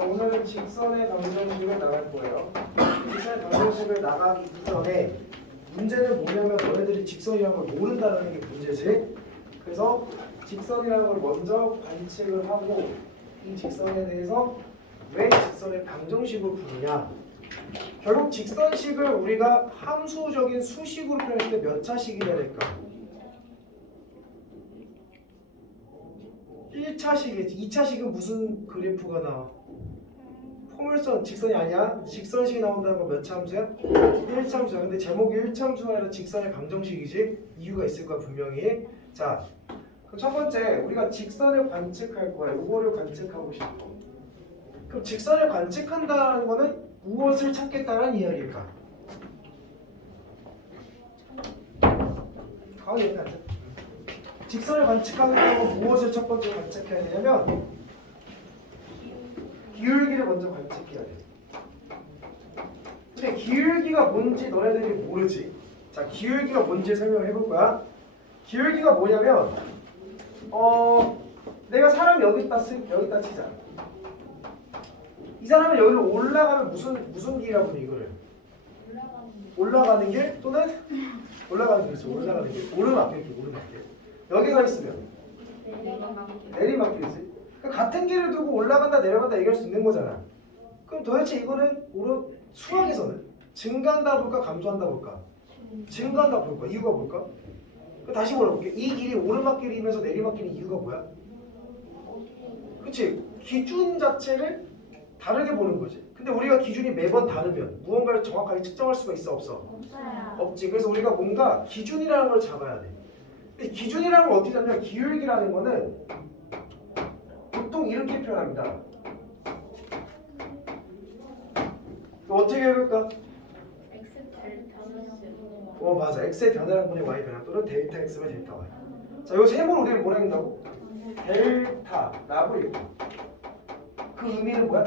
자, 오늘은 직선의 방정식을 나갈 거예요. 직선의 방정식을 나가기 이전에 문제는 뭐냐면 너네들이 직선이라는 걸 모른다는 게 문제지. 그래서 직선이라는 걸 먼저 관측을 하고 이 직선에 대해서 왜 직선의 방정식을 부르냐. 결국 직선식을 우리가 함수적인 수식으로 표현할 때 몇 차식이어야 될까? 1차식이겠지. 2차식은 무슨 그래프가 나와? 포물선 직선이 아니야? 직선식이 나온다는 건 몇 차 함수야? 1차 함수야. 근데 제목이 1차 함수가 아니라 직선의 방정식이지? 이유가 있을 거야 분명히. 자, 그럼 첫 번째 우리가 직선을 관측할 거야. 이거를 관측하고 싶어. 그럼 직선을 관측한다는 거는 무엇을 찾겠다는 이야기일까? 가만히 있다. 직선을 관측하는 건 무엇을 첫 번째 관측해야 되냐면 기울기를 먼저 관측해야 돼. 근데 기울기가 뭔지 너네들이 모르지. 자, 기울기가 뭔지 설명해 볼 거야. 기울기가 뭐냐면 내가 사람 여기다 치자. 이 사람은 여기로 올라가면 무슨 길이라고 부르니 이거를? 올라가는 길 또는 올라가는 길이죠. 올라가는 길. 오르막길. 여기서 있으면 내리막길이지. 그러니까 같은 길을 두고 올라간다 내려간다 얘기할 수 있는 거잖아. 그럼 도대체 이거는 수학에서는 증가한다 볼까 감소한다 볼까? 증가한다 볼까? 이유가 뭘까? 다시 물어볼게. 이 길이 오르막길이면서 내리막길인 이유가 뭐야? 그치? 기준 자체를 다르게 보는 거지. 근데 우리가 기준이 매번 다르면 무언가를 정확하게 측정할 수가 있어 없어? 없어요. 없지. 그래서 우리가 뭔가 기준이라는 걸 잡아야 돼. 근데 기준이라는 걸 어떻게 잡냐면 기울기라는 거는 보통 이렇게 표현합니다. 어떻게 해볼까? 맞아. x의 변화량 분의 y 변화 또는 델타 x면 델타 y. 자, 이 세모를 우리가 뭐라 한다고? 델타라고 읽고. 그 의미는 뭐야?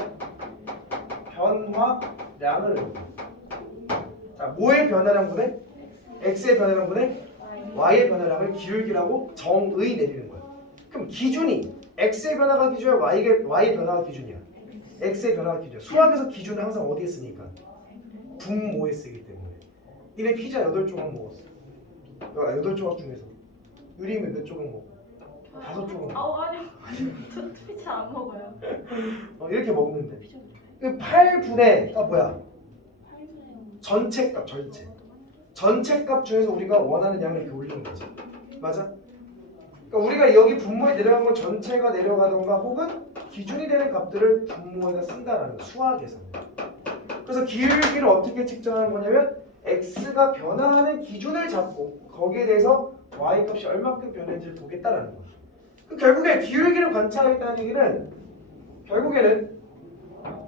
변화량을 읽고. 자, 뭐의 변화량 분의? x의 변화량 분의 y의 변화량을 기울기라고 정의 내리는 거야. 그럼 기준이 x의 변화가 기준이야, y의 변화가 기준이야. x의 변화가 기준이야. 수학에서 기준은 항상 어디에 쓰니까? 분모에 쓰기 때문에. 니네 피자 8조각 먹었어. 8조각 중에서 유림이 몇 조각 먹어? 5조각 먹어. 아니요. 저 피자 안 먹어요. 이렇게 먹는데 8분의 뭐야? 전체값. 전체값 중에서 우리가 원하는 양을 이렇게 올리는 거지. 맞아? 그러니까 우리가 여기 분모에 내려간 건 전체가 내려가던가 혹은 기준이 되는 값들을 분모에다 쓴다라는 거야, 수학에서는. 그래서 기울기를 어떻게 측정하는 거냐면 x가 변화하는 기준을 잡고 거기에 대해서 y 값이 얼마큼 변했는지를 보겠다라는 거야. 결국에 기울기를 관찰하겠다는 얘기는 결국에는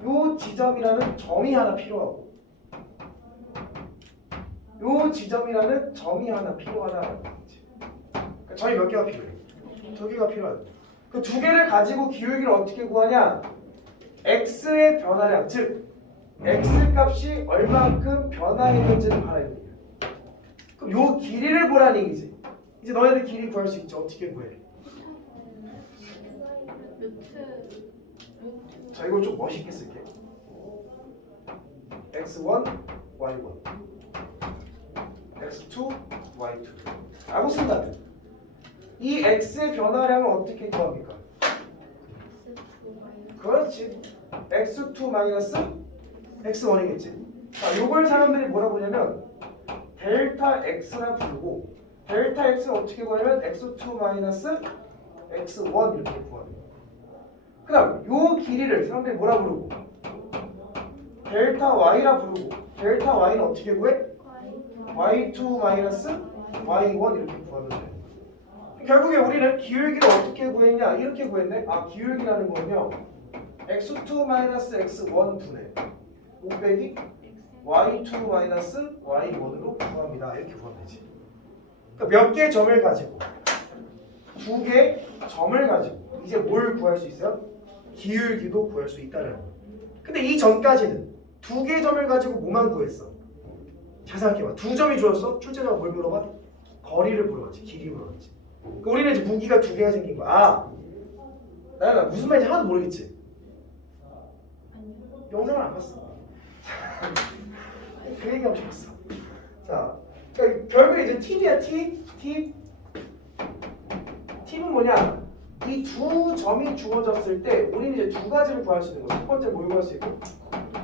요 지점이라는 점이 하나 필요하고 요 지점이라는 점이 하나 필요하다는 거지. 그러니까 점이 몇 개가 필요해? 2개가 필요하다. 그 2개를 가지고 기울기를 어떻게 구하냐? x의 변화량, 즉 x값이 얼마큼 변화했는지를 알아야 돼. 그럼 요 길이를 보라는 얘기지. 이제 너희들 길이 구할 수 있죠. 어떻게 구해? 자, 이걸 좀 멋있게 쓸게. x1, y1, x2, y2 라고 쓴다면 이 x의 변화량을 어떻게 구합니까? 그렇지. x2 마이너스 x1이겠지. 자, 요걸 사람들이 뭐라 부르냐면 델타 x라 부르고 델타 x는 어떻게 구하냐면 x2 마이너스 x1 이렇게 구합니다. 그 다음 요 길이를 사람들이 뭐라 부르고 델타 y라 부르고 델타 y는 어떻게 구해? y2 마이너스 y1 이렇게 구하면 돼. 결국에 우리는 기울기를 어떻게 구했냐? 이렇게 구했네. 기울기라는 거는요 x2 마이너스 x1 분의 곱빼기 y2 마이너스 y1으로 구합니다. 이렇게 구하면 되지. 그러니까 몇 개의 점을 가지고 2개의 점을 가지고 이제 뭘 구할 수 있어요? 기울기도 구할 수 있다는 거예요. 근데 이 전까지는 2개의 점을 가지고 뭐만 구했어? 잘 생각해봐. 2점이 주었어? 출제자가 뭘 물어봐? 거리를 물어봤지. 길이 물어봤지. 그러니까 우리는 이제 무기가 2개가 생긴 거야. 나연아 무슨 말인지 하나도 모르겠지? 영상을 안 봤어. 그 얘기하고 싶었어. 자, 그러니까 결국에 이제 팁이야, 팁. 팁은 뭐냐? 이 두 점이 주어졌을 때 우리는 이제 두 가지를 구할 수 있는 거야. 첫 번째 뭘 구할 수 있고?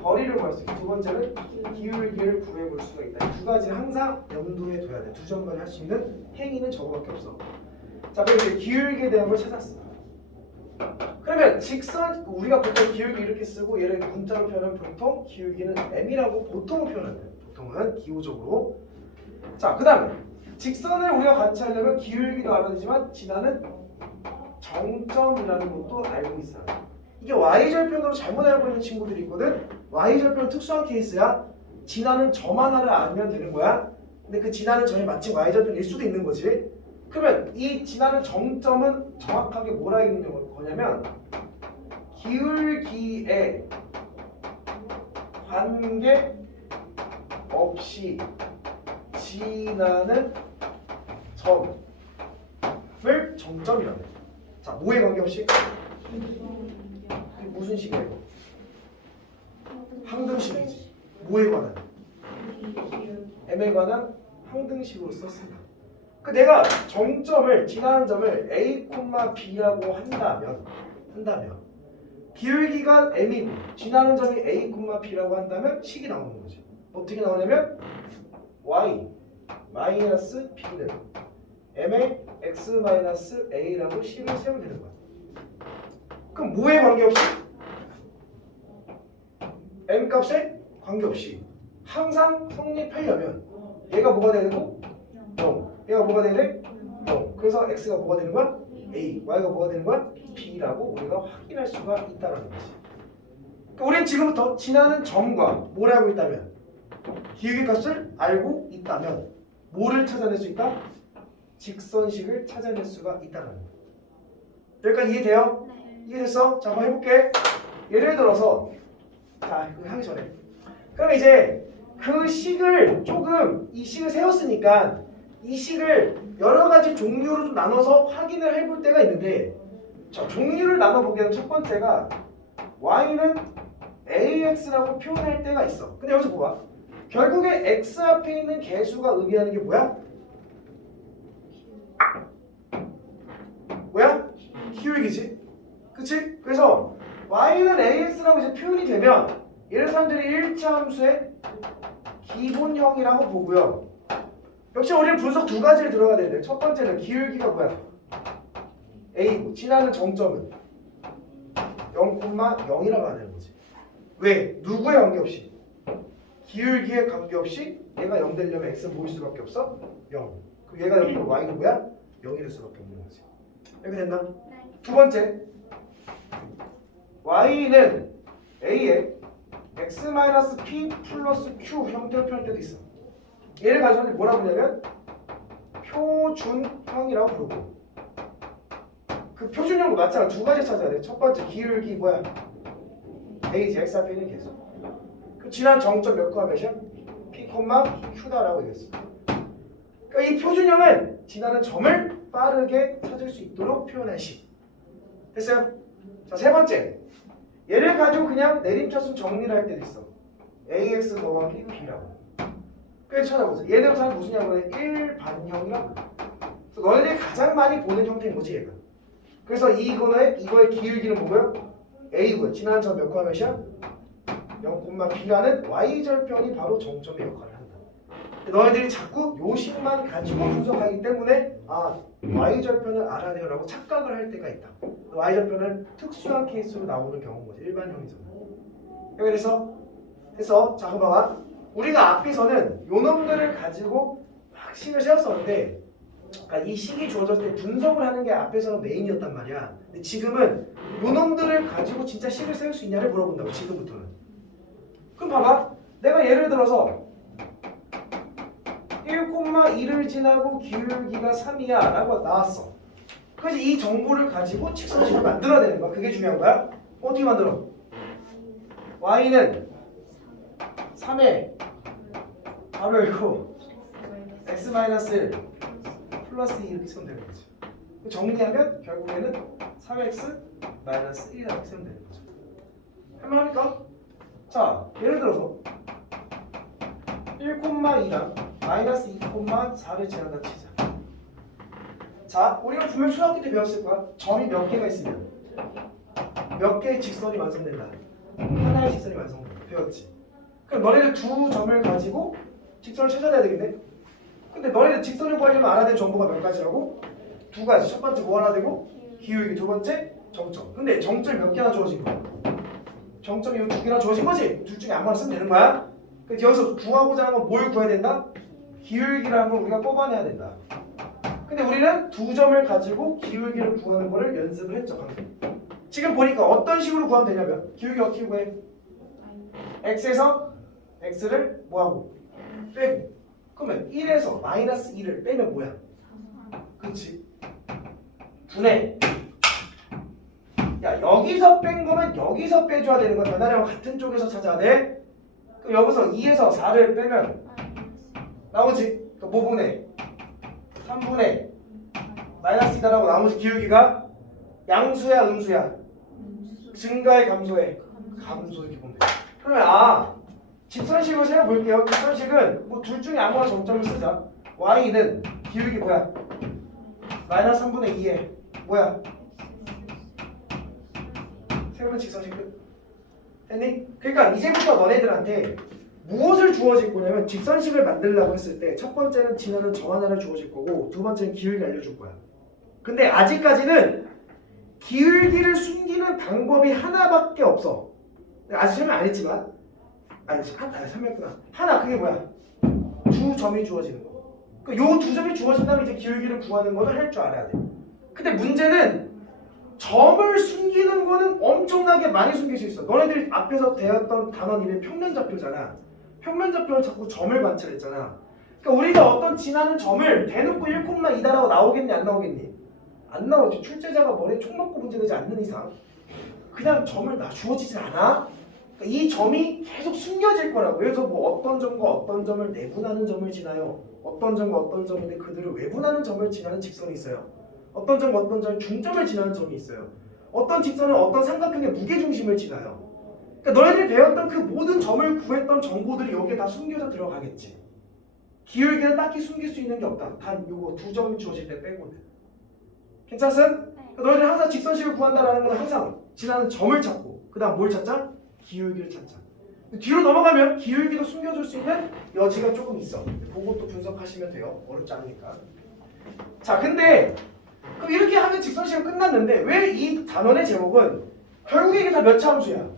거리를 구할 수 있고, 두 번째는 기울기를 구해볼 수가 있다. 이 두 가지를 항상 염두에 둬야 돼. 두 점까지 할 수 있는 행위는 저거밖에 없어. 자, 그럼 이제 기울기에 대한 걸 찾았어. 그러면 직선, 우리가 보통 기울기 이렇게 쓰고 얘를 문자로 표현하면 보통 기울기는 m이라고 보통은 표현한대. 보통은 기호적으로. 자, 그 다음에 직선을 우리가 같이 하려면 기울기도 알아야 되지만 지나는 정점이라는 것도 알고 있어야 돼. 이게 y절편으로 잘못 알고 있는 친구들이 있거든. y절편은 특수한 케이스야. 지나는 점 하나를 알면 되는 거야. 근데 그 지나는 점이 마치 y절편일 수도 있는 거지. 그러면 이 지나는 정점은 정확하게 뭐라 있는 거냐면 기울기에 관계 없이 지나는 점을 정점이라고 해. 자, 뭐에 관계없이? 무슨 식이야 이거? 항등식이지. 뭐에 관한? m에 관한 항등식으로 썼습니다. 그 내가 정점을 지나는 점을 a, b라고 한다면 기울기가 m이고 지나는 점이 a, b라고 한다면 식이 나오는 거지. 어떻게 나오냐면 y 마이너스 b는 m의 x 마이너스 a라고 식을 세우면 되는 거야. 그럼 뭐에 관계없이? m 값에 관계없이 항상 성립하려면 얘가 뭐가 돼야 되고? 0. 얘가 뭐가 돼야 돼? 0. 그래서 x가 뭐가 되는 거야? a. y가 뭐가 되는 거야? b라고 우리가 확인할 수가 있다는 거지. 그러니까 우리는 지금부터 지나는 점과 뭘 알고 있다면? 기울기 값을 알고 있다면 뭐를 찾아낼 수 있다? 직선식을 찾아낼 수가 있다는 거야. 여기까지 이해돼요? 네. 이해됐어? 자, 한번 해볼게. 예를 들어서 자, 이거 하기 전에 그럼 이제 그 식을 조금 이 식을 세웠으니까 이 식을 여러 가지 종류로 좀 나눠서 확인을 해볼 때가 있는데 자, 종류를 나눠보기에는 첫 번째가 y는 ax라고 표현할 때가 있어. 근데 여기서 봐봐. 결국에 x 앞에 있는 개수가 의미하는 게 뭐야? 뭐야? 기울기지. 그치? 그래서 y는 ax라고 이제 표현이 되면 얘를 사람들이 1차 함수의 기본형이라고 보고요. 역시 우리는 분석 두 가지를 들어가야 되는데 첫 번째는 기울기가 뭐야? a고 지나는 정점은 0,0이라고 하는 거지. 왜? 누구에 관계없이? 기울기에 관계없이 얘가 0 되려면 x는 뭐일 수밖에 없어? 0. 그럼 얘가 0이면 y는 뭐야? 0이 될 수밖에 없는 거지. 이렇게 됐나? 네. 두 번째 y는 a에 x-p 플러스 q 형태로 표현할 때도 있어. 얘를 가져서 뭐라 부르냐면 표준형이라고 부르고 그 표준형도 마찬가지로 두 가지 찾아야 돼. 첫 번째 기울기 뭐야? a지 x 앞에 있는 계수. 그 지난 정점 몇 과 몇이야? p, q다라고 얘기했어. 그러니까 이 표준형은 지나는 점을 빠르게 찾을 수 있도록 표현한 식. 됐어요? 자, 세 번째. 얘를 가지고 그냥 내림차순 정리를 할 때도 있어. ax 더하기 b라고. 그래서 찾아보자. 얘네들 사람 무슨 형이라고 해? 일반형이라고. 그래서 너네들이 가장 많이 보는 형태인 거지 얘가. 그래서 이거의 기울기는 뭐고요? a고요. 지난 점 몇 과 몇이야? 0,b라는 y절편이 바로 정점의 역할을 한다. 너희들이 자꾸 요식만 가지고 분석하기 때문에 아 y절편을 알아야 돼요라고 착각을 할 때가 있다. y절편은 특수한 케이스로 나오는 경우인 거지. 일반형이잖아. 그래서 자 그럼 봐봐. 우리가 앞에서는 요놈들을 가지고 확신을 세웠었는데 그러니까 이 식이 주어졌을 때 분석을 하는 게 앞에서는 메인이었단 말이야. 근데 지금은 요놈들을 가지고 진짜 식을 세울 수 있냐를 물어본다고. 지금부터는. 그럼 봐봐. 내가 예를 들어서 1,2를 지나고 기울기가 3이야 라고 나왔어. 그래서 이 정보를 가지고 직선식을 만들어야 되는 거야. 그게 중요한 거야. 어떻게 만들어? y는 3에 바로 읽고 x-1 플러스 2 이렇게 쓰면 되는 거지. 정리하면 결국에는 3x-1이라고 쓰면 되는 거죠. 할만합니까? 자, 예를 들어서 1,2랑 마이너스 2,4를 지난다 치자. 자, 우리가 분명 초등학교 때 배웠을 거야. 점이 몇 개가 있으면 몇 개의 직선이 완성된다. 하나의 직선이 완성된다. 배웠지? 그럼 너네들 두 점을 가지고 직선을 찾아내야 되겠네? 근데 너네들 직선을 구하려면 알아야 될 정보가 몇 가지라고? 두 가지. 첫 번째 뭐 하나 되고? 기울기. 두 번째 정점. 근데 정점이 몇 개나 주어진 거야? 정점이 이 두 개나 주어진 거지? 둘 중에 아무나 쓰면 되는 거야? 그래서 여기서 구하고자 하는 건 뭘 구해야 된다? 기울기라는 걸 우리가 뽑아내야 된다. 근데 우리는 두 점을 가지고 기울기를 구하는 거를 연습을 했죠. 방금. 지금 보니까 어떤 식으로 구하면 되냐면 기울기 어떻게 구해? x에서 x를 뭐하고? 빼고. 그러면 1에서 마이너스 2를 빼면 뭐야? 그렇지. 분해. 야, 여기서 뺀 거면 여기서 빼줘야 되는 거야. 변화량은 같은 쪽에서 찾아야 돼. 그럼 여기서 2에서 4를 빼면 나오지. 그 뭐 분해? 3분의 마이너스 2다라고 나머지 기울기가 양수야 음수야? 증가해 감소해? 감소 이렇게 보면 돼. 그러면 직선식으로 생각해 볼게요. 직선식은 뭐 둘 중에 아무나 정점을 쓰자. y는 기울기 뭐야? 마이너스 3분의 2에 뭐야? 세우는 직선식 끝. 됐니? 그러니까 이제부터 너네들한테 무엇을 주어질 거냐면 직선식을 만들려고 했을 때 첫 번째는 진화는 점 하나를 주어질 거고 두 번째는 기울기 알려줄 거야. 근데 아직까지는 기울기를 숨기는 방법이 하나밖에 없어. 아직 설명 안 했지만 설명했구나. 하나 그게 뭐야? 두 점이 주어지는 거. 요 두 점이 주어진다면 이제 기울기를 구하는 거를 할 줄 알아야 돼. 근데 문제는 점을 숨기는 거는 엄청나게 많이 숨길 수 있어. 너네들이 앞에서 배웠던 단원 이름이 평면좌표잖아. 평면좌표는 자꾸 점을 관찰했잖아. 그러니까 우리가 어떤 지나는 점을 대놓고 1,2다라고 나오겠니 안 나오겠니? 안 나오지. 출제자가 머리에 총 맞고 문제되지 않는 이상 그냥 점을 주어지진 않아. 그러니까 이 점이 계속 숨겨질 거라고. 그래서 뭐 어떤 점과 어떤 점을 내분하는 점을 지나요. 어떤 점과 어떤 점인데 그들을 외분하는 점을 지나는 직선이 있어요. 어떤 점과 어떤 점이 중점을 지나는 점이 있어요. 어떤 직선은 어떤 삼각형의 무게중심을 지나요. 그러니까 너희들이 배웠던 그 모든 점을 구했던 정보들이 여기에 다 숨겨져 들어가겠지. 기울기는 딱히 숨길 수 있는 게 없다. 단 요거 두 점이 주어질 때 빼고는. 괜찮았어? 그러니까 너희들이 항상 직선식을 구한다라는 건 항상 지나는 점을 찾고 그 다음 뭘 찾자? 기울기를 찾자. 뒤로 넘어가면 기울기도 숨겨줄 수 있는 여지가 조금 있어. 그것도 분석하시면 돼요. 어렵지 않으니까. 자, 근데 그럼 이렇게 하면 직선식은 끝났는데 왜 이 단원의 제목은 결국에 이게 다 몇 차 함수야?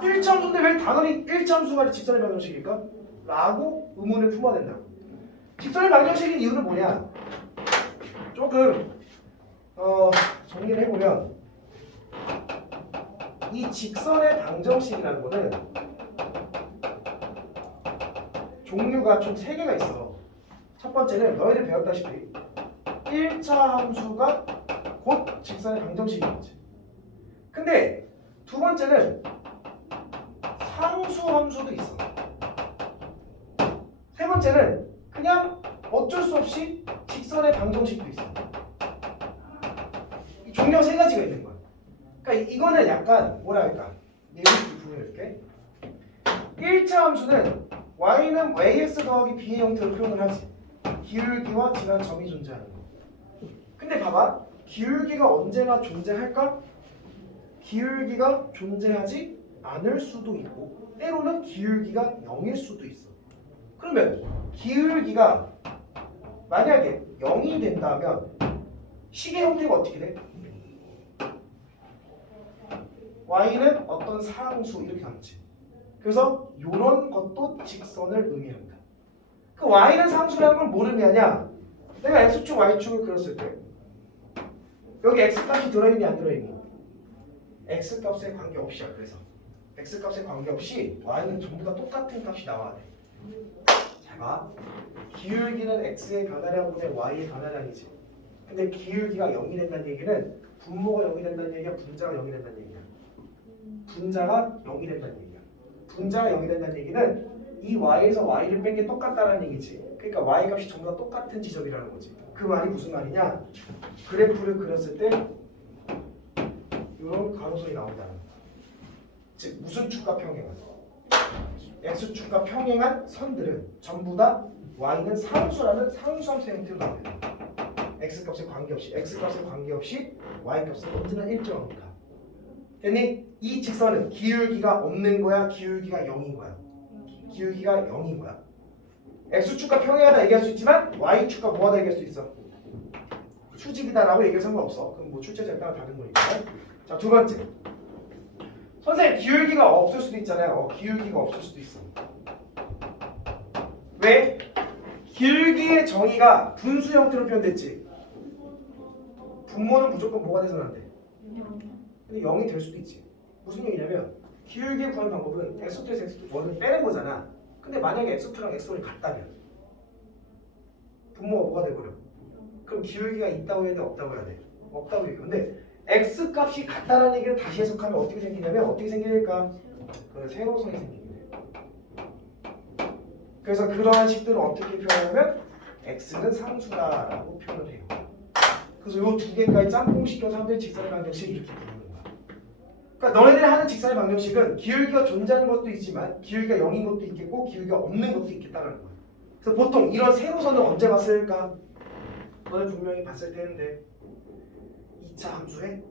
1차 함수인데 왜 단원이 1차 함수가 직선의 방정식일까? 라고 의문을 품어낸다고. 직선의 방정식인 이유는 뭐냐? 조금 정리를 해보면 이 직선의 방정식이라는 거는 종류가 총 3개가 있어. 첫 번째는 너희들 배웠다시피 1차 함수가 곧 직선의 방정식이겠지. 근데 두 번째는 상수 함수도 있어. 세 번째는 그냥 어쩔 수 없이 직선의 방정식도 있어. 이 종류가 3가지가 있는 거야. 그러니까 이거는 약간 뭐라 할까? 내용을 부분을게. 1차 함수는 y는 ax 더하기 b의 형태로 표현을 하지. 기울기와 지난 점이 존재하는 거. 근데 봐봐. 기울기가 언제나 존재할까? 기울기가 존재하지 않을 수도 있고 때로는 기울기가 0일 수도 있어. 그러면 기울기가 만약에 0이 된다면 식의 형태가 어떻게 돼? y는 어떤 상수 이렇게 남지. 그래서 이런 것도 직선을 의미합니다. 그 y는 상수라는 걸 뭘 의미하냐? 내가 x축 y축을 그렸을 때 여기 x값이 들어있니 안 들어있니? x값에 관계없이야. 그래서 x값에 관계없이 y는 전부 다 똑같은 값이 나와야 돼. 잘 봐. 기울기는 x의 변화량분의 y의 변화량이지. 근데 기울기가 0이 된다는 얘기는 분모가 0이 된다는 얘기야? 분자가 0이 된다는 얘기야? 분자가 0이 된다는 얘기야. 분자가 0이 된다는 얘기는 이 y에서 y를 뺀 게 똑같다는 얘기지. 그러니까 y 값이 전부 다 똑같은 지점이라는 거지. 그 말이 무슨 말이냐? 그래프를 그렸을 때 이런 가로선이 나온다는 거야. 즉 무슨 축과 평행하죠? x축과 평행한 선들은 전부 다 y는 상수라는 상수함수 형태로 나옵니다. x값에 관계없이 y값은 언제나 일정합니다. 됐니? 이 직선은 기울기가 없는 거야? 기울기가 0인 거야? 기울기가 0인 거야. x축과 평행하다 얘기할 수 있지만 y축과 뭐하다 얘기할 수 있어? 수직이다라고 얘기할 상관없어. 그럼 뭐 출제자에 따라 다른 거니까. 자, 두 번째. 선생님 기울기가 없을 수도 있잖아요. 기울기가 없을 수도 있어. 왜? 기울기의 정의가 분수 형태로 표현됐지. 분모는 무조건 뭐가 돼서는 안 돼. 근데 0이 될 수도 있지. 무슨 얘기냐면 기울기 구하는 방법은 x2에서 x1을 빼는 거잖아. 근데 만약에 x2랑 x1이 같다면 분모가 뭐가 돼버려? 그럼 기울기가 있다고 해야 돼? 없다고 해야 돼? 없다고 얘기해. 근데 x값이 같다라는 얘기를 다시 해석하면 어떻게 생기냐면 어떻게 생길까? 그 세로선이 생기게 돼. 그래서 그러한 식들을 어떻게 표현하면 x는 상수다라고 표현을 해요. 그래서 이 두 개까지 짬뽕시켜서 사람들이 직선의 방정식 이렇게 부르는 거야. 그러니까 너네들이 하는 직선의 방정식은 기울기가 존재하는 것도 있지만 기울기가 0인 것도 있겠고 기울기가 없는 것도 있겠다는 거야. 그래서 보통 이런 세로선을 언제 봤을까? 너네 분명히 봤을 텐데 2차 함수의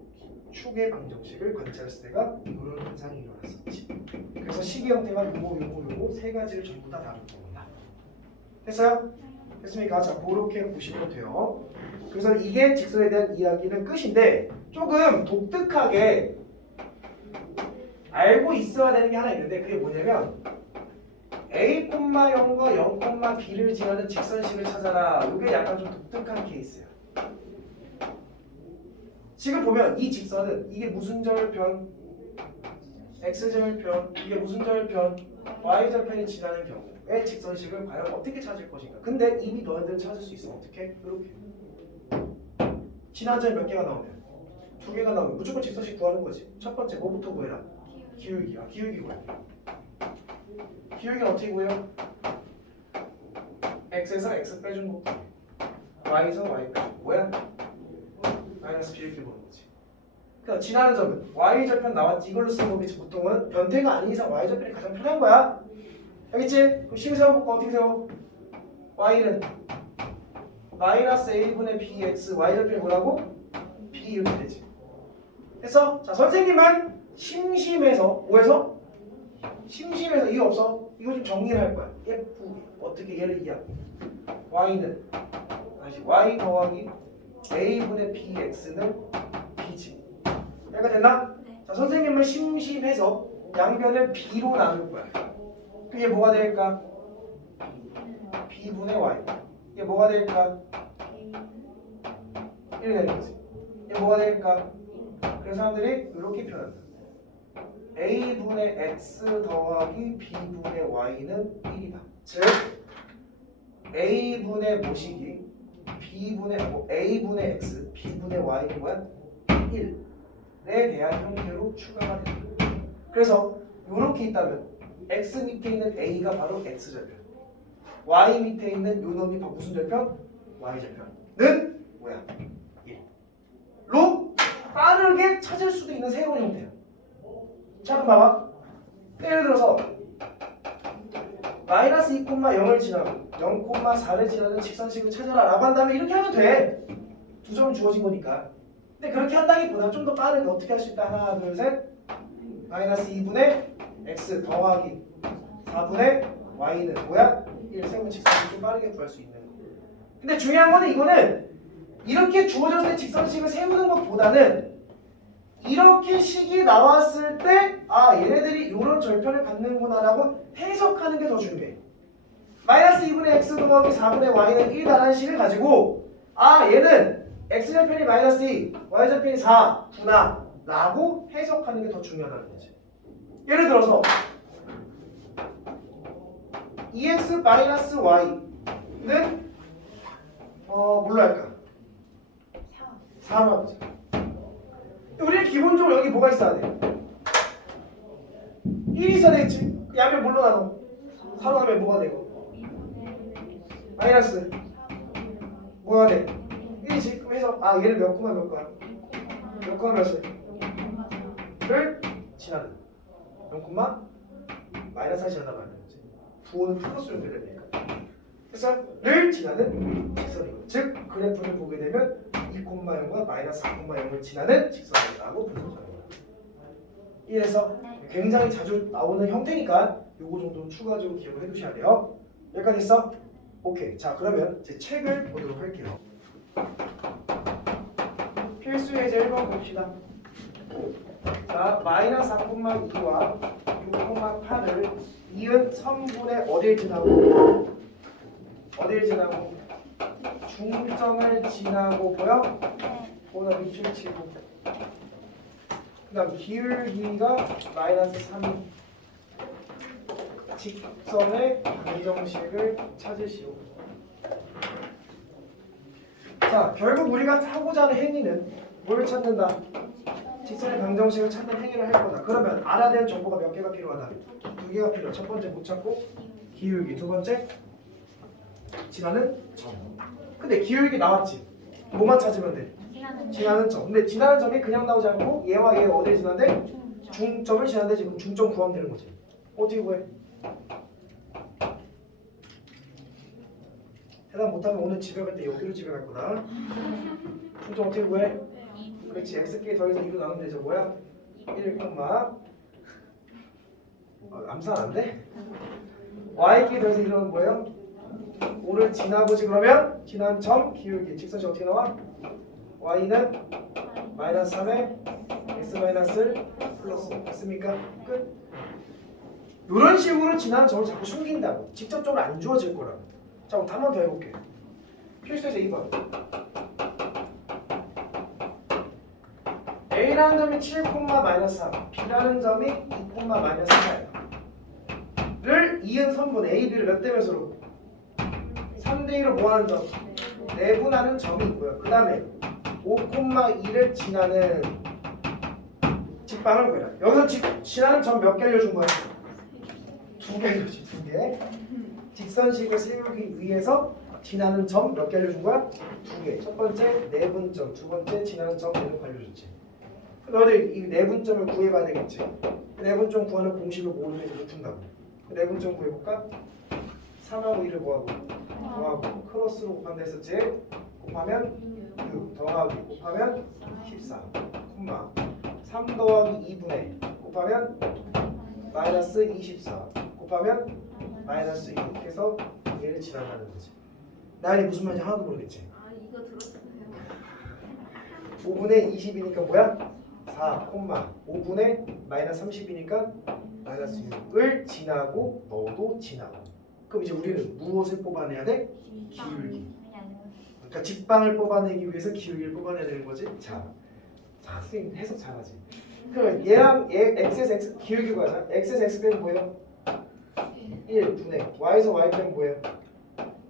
축의 방정식을 관찰했을 때가 이런 현상이 일어났었지. 그래서 식의 형태가 요거 세 가지를 전부 다 다룰 겁니다. 됐어요? 됐습니까? 자, 그렇게 보시면 돼요. 그래서 이게 직선에 대한 이야기는 끝인데 조금 독특하게 알고 있어야 되는 게 하나 있는데 그게 뭐냐면 a,0과 0,b를 지나는 직선식을 찾아라. 이게 약간 좀 독특한 케이스야. 지금 보면 이 직선은 이게 무슨 절편? x절편. 이게 무슨 절편? y절편이 지나는 경우에 직선식을 과연 어떻게 찾을 것인가? 근데 이미 너희들은 찾을 수 있어. 어떻게? 이렇게. 지난 점 몇 개가 나오면? 2개가 나오면 무조건 직선식 구하는 거지. 첫 번째 뭐부터 구해라? 기울기. 기울기 구해. 기울기는 어떻게 구해요? x에서 x 빼준 거 구해. y에서 y 빼준 거. 뭐야? 마이너스 b 이렇게 보는 거지. 그러니까 지나는 점은 y절편 나왔지. 이걸로 쓰는 거겠지. 보통은 변태가 아닌 이상 y절편이 가장 편한 거야. 알겠지? 그럼 식 세워볼까? 어떻게 세워? y는 마이너스 a분의 bx y절편이 뭐라고? b 이렇게 되지. 됐어? 자, 선생님은 심심해서 뭐해서? 심심해서 이거 없어. 이거 좀 정리를 할 거야. 예쁘게. 어떻게 얘를 이해하고 y는 다시 y 더하기 a분의 bx는 b지. 이해가 됐나? 네. 자, 선생님은 심심해서 양변을 b로 나눌 거야. 그게 뭐가 될까? b분의 y. 이게 뭐가 될까? 이렇게 되는 거지. 이게 뭐가 될까? 그래서 사람들이 이렇게 표현한다. a분의 x 더하기 b분의 y는 1이다. 즉 a분의 모식이 a분의 x, b분의 y는 뭐야? 1에 대한 형태로 추가가 된다. 그래서 이렇게 있다면 x 밑에 있는 a가 바로 x절편, y 밑에 있는 요 놈이 무슨 절편? y절편은 뭐야? 1로 빠르게 찾을 수도 있는 새로운 형태야. 자, 그럼 봐봐. 예를 들어서 마이너스 2,0을 지나고 0,4를 지나는 직선식을 찾아라 라고 한다면 이렇게 하면 돼. 두 점은 주어진 거니까. 근데 그렇게 한다기보다 좀 더 빠르게 어떻게 할 수 있다. 하나, 둘, 셋. 마이너스 2분의 x 더하기 4분의 y는 뭐야? 1 세우는 직선식을 좀 빠르게 구할 수 있는 거. 근데 중요한 거는 이거는 이렇게 주어졌을 때 직선식을 세우는 것보다는 이렇게 식이 나왔을 때 아, 얘네들이 이런 절편을 갖는구나 라고 해석하는 게 더 중요해. 마이너스 2분의 x 더하기 4분의 y는 1다라는 식을 가지고 아, 얘는 x절편이 마이너스 2, y절편이 4구나 라고 해석하는 게 더 중요하다는 거지. 예를 들어서 2x 마이너스 y는 뭘로 할까? 4로 하자. 우리는 기본적으로 여기 뭐가 있어야 돼? 1이 있어야 되겠지? 그 양변 뭘로 나눠? 4로 하면 뭐가 되고? 마이너스 뭐가 돼? 1이지? 그럼 해서 아, 얘를 몇 코마 몇 거야? 몇 코마 몇을? 를 지나는 0코마 마이너스 하지 않나 말하는 거지. 부호는 플러스로 연결해야 되니까. 그래서 를 지나는 직선이고, 즉 그래프를 보게 되면 2,0과 마이너스 4,0을 지나는 직선이라고 분석하는 거야. 이래서 굉장히 자주 나오는 형태니까 요거 정도는 추가적으로 기억을 해두셔야 돼요. 여기까지 있어? 오케이. 자, 그러면 제 책을 보도록 할게요. 필수 예제 1번 봅시다. 자, 마이너스 4,2와 6,8을 이은 선분의 어딜 지나고 중점을 지나고 보여? 네. 보다 밑줄 치고 그 다음 기울기가 마이너스 3이 직선의 방정식을 찾으시오. 자, 결국 우리가 하고자 하는 행위는 뭘 찾는다? 직선의 방정식을 찾는 행위를 할 거다. 그러면 알아야 될 정보가 몇 개가 필요하다? 2개가 필요해. 첫 번째 못 찾고 기울기, 두 번째 지나는 점. 근데 기울기 나왔지? 뭐만 찾으면 돼? 지나는 점. 근데 지나는 점이 그냥 나오지 않고 얘와 얘 어디에 지나는데? 중점을 지나는데 지금 중점 구하면 되는 거지. 어떻게 구해? 대답 못하면 오늘 집에 갈 때 여기로 집에 갈 거다. 중점 어떻게 구해? 그렇지. x끼리 더해서 2로 나누면 되죠. 뭐야? 1, 암산 안 돼? y끼리 더해서 2로 나누면 뭐예요? 5를 지나보지. 그러면 지난 점 기울기 직선식 어떻게 나와? y는 마이너스 3에 x 마이너스 플러스 됐습니까? 끝. 이런 식으로 지난 점을 자꾸 숨긴다고. 직접적으로 안 주어질 거라고. 자, 그럼 한 번 더 해볼게. 필수에서 2번. A라는 점이 7, 마이너스 3, B라는 점이 2, 마이너스 8를 이은 선분 A, B를 몇 대 몇으로? 3대 2로 뭐하는 점? 내분하는 점이 있고요. 그 다음에 5,2를 지나는 직방을 구해라. 여기서 지나는 점 몇 개 알려준 거야? 2개 알려주지. 2개. 직선식을 세우기 위해서 지나는 점 몇 개 알려준 거야? 2개. 첫 번째 내분점, 두 번째 지나는 점 대놓고 알려줬지. 너희들 이 내분점을 구해봐야 되겠지. 내분점 구하는 공식을 모르면 이제 못한다고. 내분점 구해볼까? 3하고 2를 뭐하고? 더하고 크로스로 곱한다 했었지? 곱하면 6 더하기 곱하면 14 콤마 3 더하기 2분의 곱하면 마이너스 24 곱하면 마이너스 6 해서 얘를 지나가는 거지. 나연이 무슨 말인지 하나도 모르겠지? 아 이거 들었어요. 5분의 20이니까 뭐야? 4 콤마 5분의 마이너스 30이니까 마이너스 6을 지나고 너도 지나고. 그럼 이제 우리는 무엇을 뽑아내야 돼? 기울기. 그러니까 직방을 뽑아내기 위해서 기울기를 뽑아내야 되는 거지. 자, 선생님 해석 잘하지. 그럼 얘랑 얘 x에서 x 기울기 구하자. x에서 x 빼면 뭐예요? 1 분의 y에서 y 빼면 뭐예요?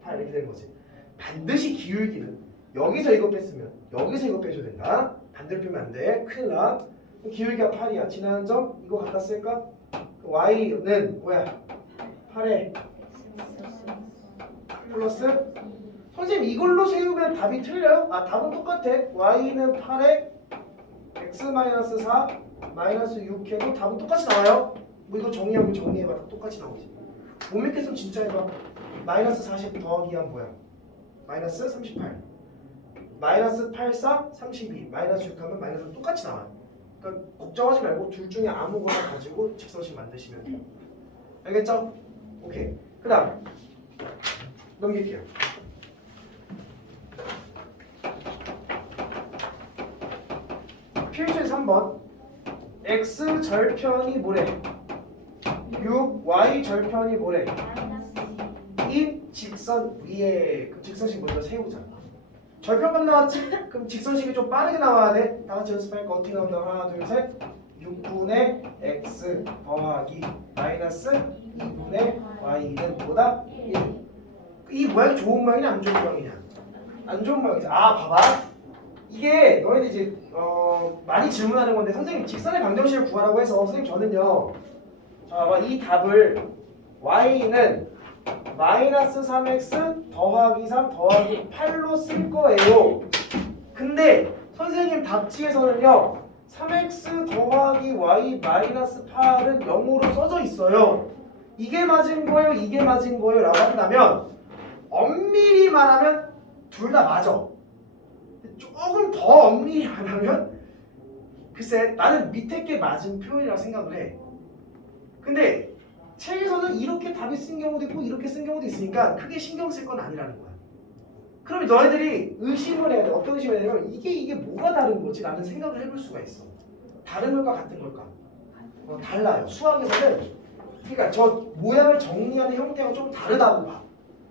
8 이렇게 되는 거지. 반드시 기울기는 여기서 이거 뺐으면 여기서 이거 빼줘야 된다. 반대로 빼면 안 돼. 큰일 나. 그럼 기울기가 8이야. 지나는 점 이거 갖다 쓸까? y는 뭐야? 8에 플러스 선생님 이걸로 세우면 답이 틀려요? 아 답은 똑같아. y는 8에 x-4 마이너스 6 해도 답은 똑같이 나와요. 뭐 이거 정리하고 정리해봐. 다 똑같이 나오지. 못 믿겠으면 진짜 해봐. 마이너스 40 더하기 한 뭐야? 마이너스 38 마이너스 84 32 마이너스 6 하면 마이너스 똑같이 나와요. 그러니까 걱정하지 말고 둘 중에 아무거나 가지고 직선식 만드시면 돼요. 알겠죠? 오케이. 그 다음 넘길게요. 필수의 3번 x 절편이 뭐래? 6 y 절편이 뭐래? 이 직선 위에 그 직선식 먼저 세우자. 절편만 나왔지? 그럼 직선식이 좀 빠르게 나와야 돼. 다 같이 연습할까? 어떻게 나온다? 하나 둘 셋 6분의 x 더하기 마이너스 2분의 y는 뭐다? 1. 이 모양이 좋은 모양이냐 안 좋은 모양이냐? 안 좋은 모양이지. 아 봐봐. 이게 너희들 이제 많이 질문하는 건데 선생님 직선의 방정식을 구하라고 해서 선생님 저는요 봐봐 이 답을 y는 마이너스 3x 더하기 3 더하기 8로 쓸 거예요. 근데 선생님 답지에서는요 3x 더하기 y 마이너스 8은 0으로 써져 있어요. 이게 맞은 거예요, 이게 맞은 거예요 라고 한다면 엄밀히 말하면 둘 다 맞아. 조금 더 엄밀히 말하면 글쎄 나는 밑에 게 맞은 표현이라고 생각을 해. 근데 책에서는 이렇게 답이 쓴 경우도 있고 이렇게 쓴 경우도 있으니까 크게 신경 쓸 건 아니라는 거야. 그러면 너희들이 의심을 해야 돼. 어떤 의심을 해야 되냐면 이게 뭐가 다른 거지? 라는 생각을 해볼 수가 있어. 다른 걸까 같은 걸까? 달라요. 수학에서는 그러니까 저 모양을 정리하는 형태가 좀 다르다고 봐.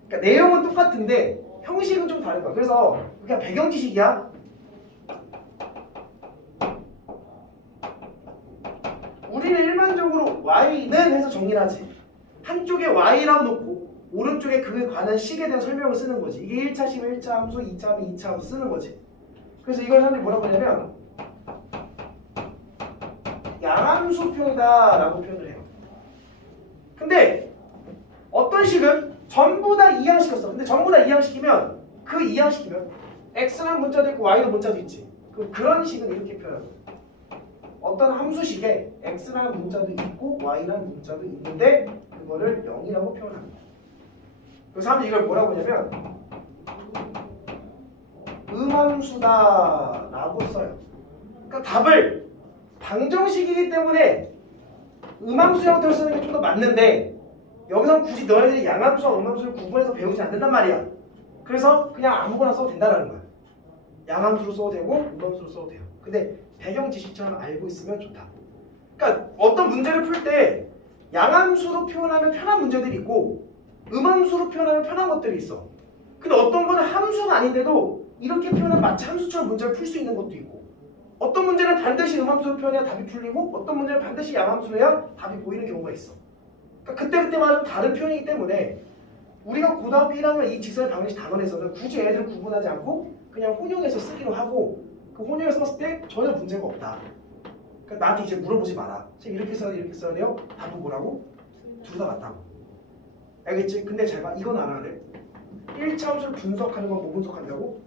그러니까 내용은 똑같은데 형식은 좀 다른 거야. 그래서 그냥 배경 지식이야. 우리는 일반적으로 y는 해서 정리를 하지. 한쪽에 y라고 놓고 오른쪽에 그에 관한 식에 대한 설명을 쓰는 거지. 이게 1차 식은 1차 함수, 2차 함수, 2차 함수 쓰는 거지. 그래서 이걸 사람들이 뭐라고 하냐면 양함수표다 라고 표현을 해요. 근데 어떤 식은 전부 다 이항시켰어. 근데 전부 다 이항시키면 그 이항시키면 x는 문자도 있고 y도 문자도 있지. 그런 식은 이렇게 표현하는 거야. 어떤 함수식에 x라는 문자도 있고 y라는 문자도 있는데 그거를 0이라고 표현합니다. 그래서 사람들이 이걸 뭐라고 하냐면 음함수다 라고 써요. 그러니까 답을 방정식이기 때문에 음함수 형태로 쓰는 게 좀 더 맞는데 여기서 굳이 너희들이 양함수와 음함수를 구분해서 배우지 않는단 말이야. 그래서 그냥 아무거나 써도 된다라는 거야. 양함수로 써도 되고 음함수로 써도 돼요. 근데 배경 지식처럼 알고 있으면 좋다. 그러니까 어떤 문제를 풀 때 양함수로 표현하면 편한 문제들이 있고 음함수로 표현하면 편한 것들이 있어. 근데 어떤 거는 함수가 아닌데도 이렇게 표현하면 마치 함수처럼 문제를 풀 수 있는 것도 있고 어떤 문제는 반드시 음함수로 표현해야 답이 풀리고 어떤 문제는 반드시 양함수로 해야 답이 보이는 경우가 있어. 그러니까 그때그때마다 좀 다른 표현이기 때문에 우리가 고등학교 1학년 이 직선의 방정식 단원에서는 굳이 애들 구분하지 않고 그냥 혼용해서 쓰기로 하고 그 혼용해서 썼을 때 전혀 문제가 없다. 그러니까 나한테 이제 물어보지 마라. 지금 이렇게 써야 돼, 이렇게 써야 돼요? 답은 뭐라고? 둘 다 맞다고. 알겠지? 근데 잘 봐. 이건 알아야 돼. 1차 함수를 분석하는 건 뭐 분석한다고?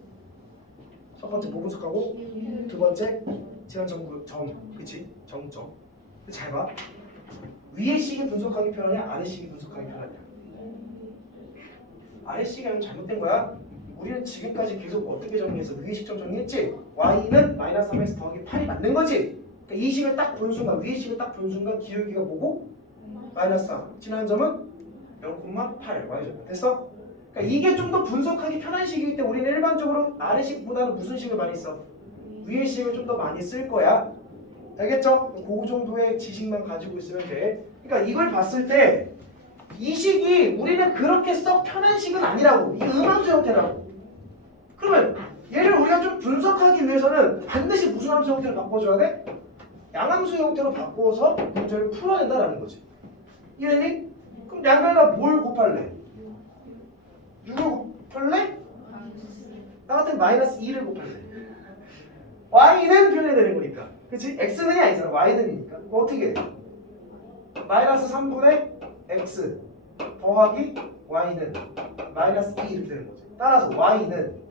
첫 번째 뭐 분석하고 두 번째 지난 점, 그치? 정점. 근데 잘 봐. 위의 식이 분석하기 편하냐 아래 식이 분석하기 편하냐? 아래 식이 아니면 잘못된 거야. 우리는 지금까지 계속 어떻게 정리해서 위의 식점 정리했지? y는 마이너스 3x 더하기 8이 맞는 거지? 그러니까 이 식을 딱 본 순간 위의 식을 딱 본 순간 기울기가 뭐고? 마이너스 3 지난 점은 0,8 y좌표 됐어? 그러니까 이게 좀 더 분석하기 편한 식이기 때문에 우리는 일반적으로 아래 식보다는 무슨 식을 많이 써? 위의 식을 좀 더 많이 쓸 거야. 알겠죠? 그 정도의 지식만 가지고 있으면 돼. 그러니까 이걸 봤을 때 이 식이 우리는 그렇게 썩 편한 식은 아니라고. 이게 음함수 형태라고. 그러면 얘를 우리가 좀 분석하기 위해서는 반드시 무슨 함수 형태로 바꿔줘야 돼? 양함수 형태로 바꿔서 문제를 풀어야 된다는 거지. 이해니? 그럼 양에다 뭘 곱할래? 6을 곱할래? 나 같은 마이너스 2를 곱할래. y는 표현해야 되는 거니까. 그치? x는 아니잖아. y는이니까. 그럼 어떻게 해? 마이너스 3분의 x 더하기 y는 마이너스 2 이렇게 되는 거지. 따라서 y는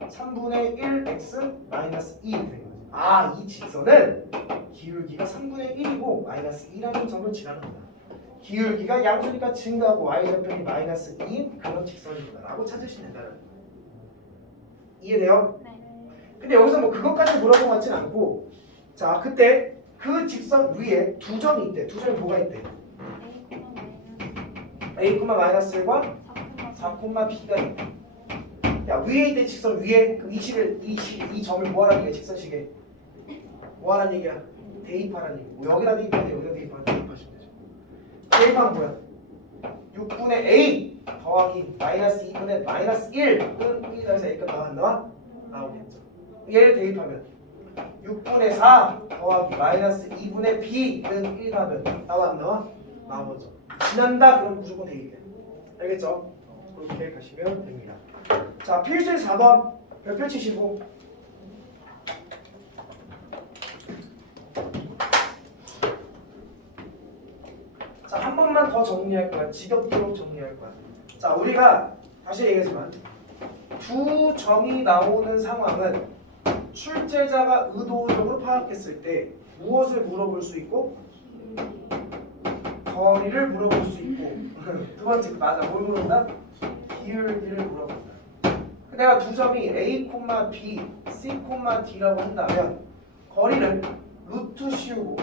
3분의 1x 마이너스 2 이렇게 되는 거지. 아, 이 직선은 기울기가 3분의 1이고 마이너스 2라는 점을 지나는구나. 기울기가 양수니까 증가하고 y좌표이 마이너스 2인 그런 직선이구나 라고 찾으시면 된다는 거예요. 이해돼요? 네. 근데 여기서 뭐 그것까지 물어본 것 같진 않고 자 그때 그 직선 위에 두 점이 있대. 두 점이 뭐가 있대? a, 마이너스1과 4, b가 있대. 야 위에 있대 직선 위에 그럼 이 점을 뭐하라는 얘기야 직선식에 뭐하라는 얘기야? 대입하라는 얘기. 뭐 여기다 대입하면 돼 여기다 대입하시면 되죠. 대입하면 뭐야? 6분의 a 더하기 마이너스 2분의 마이너스 1은 1에서 a가 나와 안 나와? 나오겠죠. 얘를 대입하면 6분의 4 더하기 마이너스 2분의 b는 1 하면 나와 안 나와? 나오죠. 지난다 그럼 무조건 대입해. 알겠죠? 그렇게 가시면 됩니다. 자 필수의 4번 별표 치시고 자 한 번만 더 정리할 거야. 지겹도록 정리할 거야. 자 우리가 다시 얘기하지만 두 점이 나오는 상황은 출제자가 의도적으로 파악했을 때 무엇을 물어볼 수 있고 거리를 물어볼 수 있고 두 번째 맞아 뭘 물어본다? 기울기를 물어본다. 내가 두 점이 A, B, C, D라고 한다면 거리를 루트 씌우고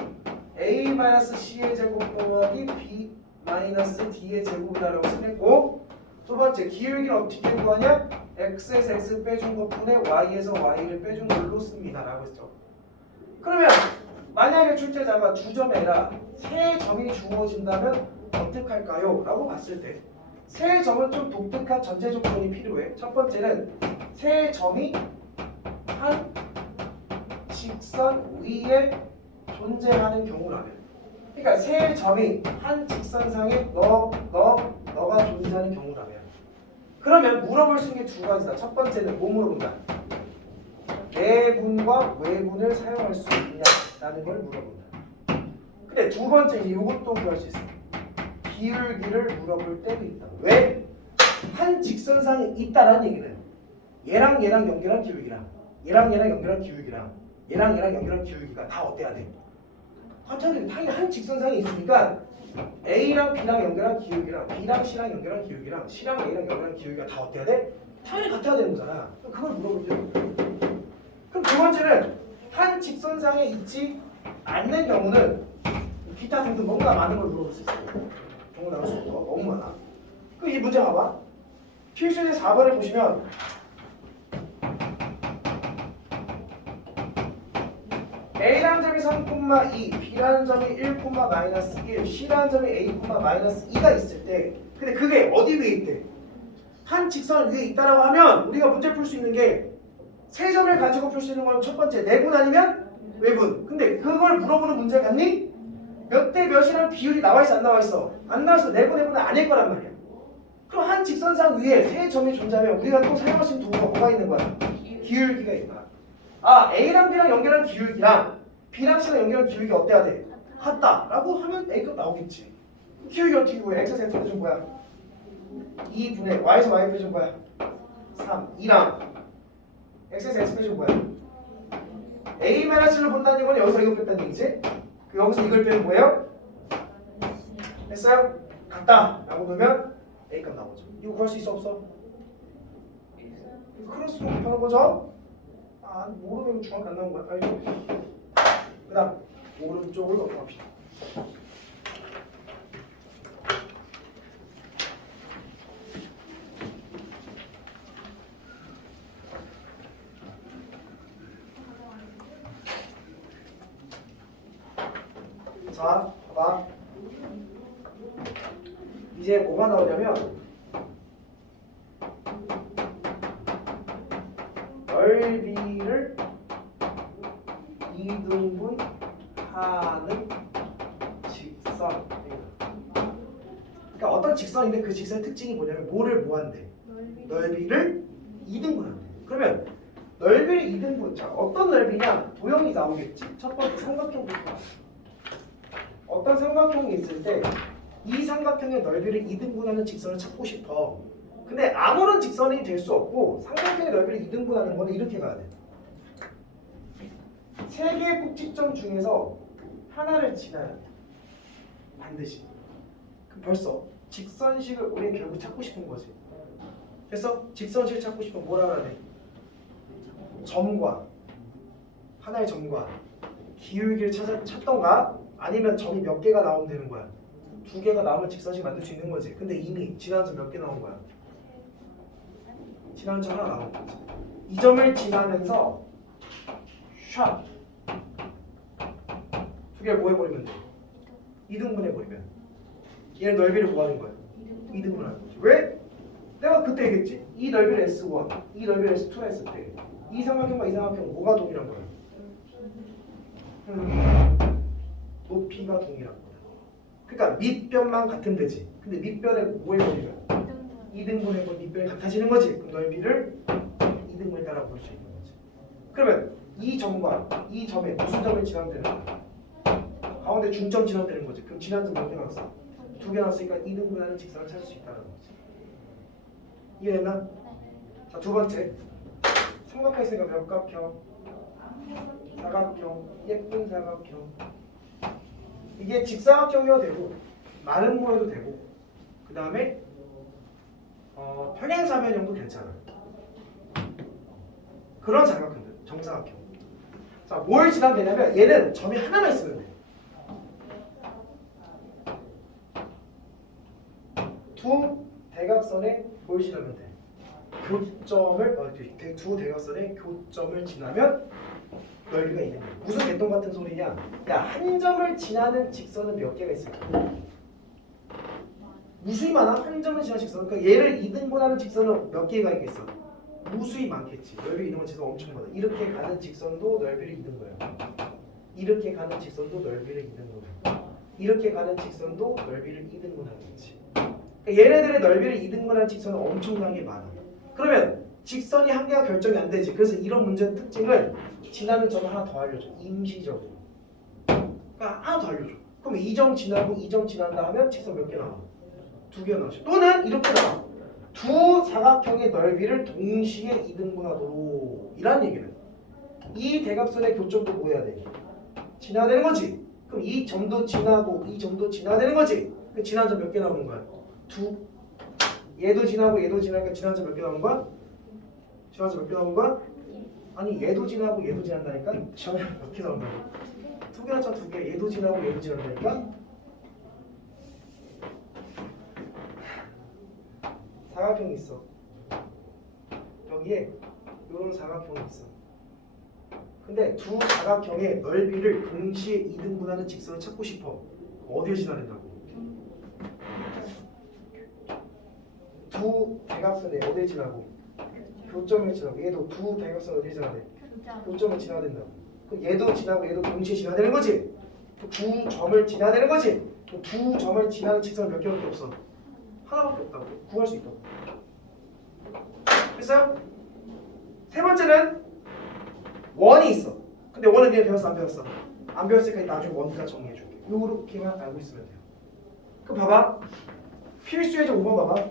A-C의 제곱 더하기 B-D의 제곱이라고 쓰겠고 두 번째 기울기를 어떻게 구하냐? X에서 X 빼준 것분에 Y에서 Y를 빼준 걸로 씁니다 라고 했죠. 그러면 만약에 출제자가 두 점이 아니라 세 점이 주어진다면 어떻게 할까요? 라고 봤을 때 세 점은 좀 독특한 전제 조건이 필요해. 첫 번째는 세 점이 한 직선 위에 존재하는 경우라면, 그러니까 세 점이 한 직선상에 너가 존재하는 경우라면, 그러면 물어볼 수 있는 게 두 가지다. 첫 번째는 뭐 물어본다? 내분과 외분을 사용할 수 있냐라는 걸 물어본다. 근데 두 번째 이것도 구할 수 있어. 기울기를 물어볼 때도 있다. 왜? 한 직선상에 있다라는 얘기는 얘랑 연결한 기울기랑 얘랑 연결한 기울기랑 얘랑 연결한 기울기가 다 어때야 돼? 같아야 돼. 당연히 한 직선상에 있으니까 A랑 B랑 연결한 기울기랑 B랑 C랑 연결한 기울기랑 C랑 A랑 연결한 기울기가 다 어때야 돼? 당연히 같아야 되는 거잖아. 그걸 물어볼 때. 그럼 두 번째는 한 직선상에 있지 않는 경우는 기타 등등 뭔가 많은 걸 물어볼 수 있어요. 경우 나올 수 없어. 너무 많아. 그 이 문제 봐봐. 필수의 4번을 보시면 A라는 점이 3,2, B라는 점이 1,-1, C라는 점이 A,-2가 있을 때, 근데 그게 어디 위에 있대? 한 직선 위에 있다라고 하면 우리가 문제 풀 수 있는 게 세 점을 가지고 풀 수 있는 건 첫 번째 내분 아니면 외분. 근데 그걸 물어보는 문제 같니? 몇 대 몇이랑 비율이 나와 있어 안 나와 있어? 안 나와서 내분은 아닐 거란 말이야. 그럼 한 직선상 위에 세 점이 존재하면 우리가 또 사용할 수 있는 도구가 뭐가 있는 거야? 기울기가 있다. 아, A랑 B랑 연결한 기울기랑 B랑 C랑 연결한 기울기 어때야 돼? 같다라고 하면 A급 나오겠지. 기울기 어떻게 구해? X에서 X 빼준 거야 2분의 Y에서 Y 빼준 거야 3, 2랑 X에서 X 빼준 거야 A-C를 본다는 건 여기서 이거 뺐다는 얘기지? 여기서 이걸 빼면 뭐예요? 됐어요? 같다 라고 놓으면 A값 나오죠. 이거 구할 수 있어 없어? 크로스 곱하는 거죠? 아, 모르면 중학교 안 나온 거야. 알죠? 그 다음 오른쪽을 넘어갑시다. 자, 봐봐. 이제 뭐가 나오냐면 넓이를 2등분하는 직선. 그러니까 어떤 직선인데 그 직선의 특징이 뭐냐면 뭐를 뭐한대? 넓이를 2등분한대. 그러면 넓이를 2등분. 자, 어떤 넓이냐? 도형이 나오겠지. 첫 번째 삼각형부터. 어떤 삼각형이 있을 때 이 삼각형의 넓이를 2등분하는 직선을 찾고 싶어. 근데 아무런 직선이 될 수 없고 삼각형의 넓이를 2등분하는 거는 이렇게 가야 돼. 세 개의 꼭지점 중에서 하나를 지나야 돼. 반드시. 그럼 벌써 직선식을 우리는 결국 찾고 싶은 거지. 그래서 직선식을 찾고 싶으면 뭐라 해야 돼? 점과 하나의 점과 기울기를 찾던가 아니면 점이 몇 개가 나오면 되는 거야. 두 개가 나오면 직선식 만들 수 있는 거지. 근데 이미 지난 점 몇 개 나온 거야? 지난 점 하나 나온 거지. 이 점을 지나면서 샷 두 개를 뭐 해버리면 돼? 2등분 해버리면 얘는 넓이를 뭐 하는 거야? 2등분 하는 거지. 왜? 내가 그때 얘기했지. 이 넓이를 S1, 이 넓이를 S2 했을 때 이 삼각형과 이 삼각형 뭐가 동일한 거야? 높이가 동일한 거야. 그러니까 밑변만 같으면 되지. 근데 밑변에 뭐 해버리면 2등분 해버리면 밑변이 같아지는 거지. 그럼 넓이를 2등분에 따라 볼 수 있는 거지. 그러면 이 점과 이 점에 무슨 점을 지나면 되는 거야? 가운데 중점 지나면 되는 거지. 그럼 지난 점 몇 개 나왔어? 2개 나왔으니까 2등분하는 직선을 찾을 수 있다는 거지. 이해됐나? 자, 두 번째. 삼각형 있으니까 몇각형, 사각형, 예쁜 사각형. 이게 직사각형이어도 되고 마름모여도 되고 그 다음에 평행사변형도 괜찮아. 그런 삼각형들 정사각형. 자, 뭘 지나면 되냐면 얘는 점이 하나만 있으면 돼. 두 대각선에 뭘 지나면 돼? 교점을 두 대각선의 교점을 지나면 넓이가 있는 거야. 무슨 개똥 같은 소리냐? 야, 한 점을 지나는 직선은 몇 개가 있을까? 무수히 많아. 한 점을 지나는 직선. 그러니까 얘를 2등분하는 직선은 몇 개가 있겠어? 무수히 많겠지. 넓이 2등분 직선 엄청 많아. 이렇게 가는 직선도 넓이를 2등 거야. 이렇게 가는 직선도 넓이를 2등 거야. 이렇게 가는 직선도 넓이를 2등분 하겠지. 그러니까 얘네들의 넓이를 2등분하는 직선은 엄청나게 많아. 그러면 직선이 한 개가 결정이 안 되지. 그래서 이런 문제의 특징을 지나는 점 하나 더 알려줘. 임시적으로. 그러니까 하나 더 알려줘. 그럼 2점 지나고 2점 지난다 하면 직선 몇 개 나와? 2개 나오지. 또는 이렇게 나와. 두 사각형의 넓이를 동시에 2등분하도록 이란 얘기는 이 대각선의 교점도 뭐 해야 돼? 지나야 되는 거지. 그럼 이 점도 지나고 이 점도 지나야 되는 거지. 그 지난 점 몇 개 나오는 거야? 2. 얘도 지나고 얘도 지나니까 지난 점 몇 개 나오는 거야? 지난 점 몇 개 나오는 거야? 아니 얘도 지나고 얘도 지난다니까 지난 점 몇 개 나온다고? 2개 나잖아. 2개. 얘도 지나고 얘도 지난다니까 사각형이 있어. 여기에 이런 사각형이 있어. 근데 두 사각형의 넓이를 동시에 2등분하는 직선을 찾고 싶어. 어디를 지나야 된다고? 두 대각선에 어디를 지나고? 교점을 지나고. 얘도 두 대각선 어디를 지나야 돼? 교점을 지나야 된다고. 그럼 얘도 지나고 얘도 동시에 지나야 되는 거지. 두 점을 지나야 되는 거지. 두 점을 지나는 직선은 몇 개밖에 없어? 하나밖에 없다고. 구할 수 있다고. 됐어요? 세 번째는 원이 있어. 근데 원은 니네 배웠어 안 배웠어? 안 배웠으니까 나중에 원가 정리해줄게. 요렇게만 알고 있으면 돼요. 그럼 봐봐. 필수 예제 5번 봐봐.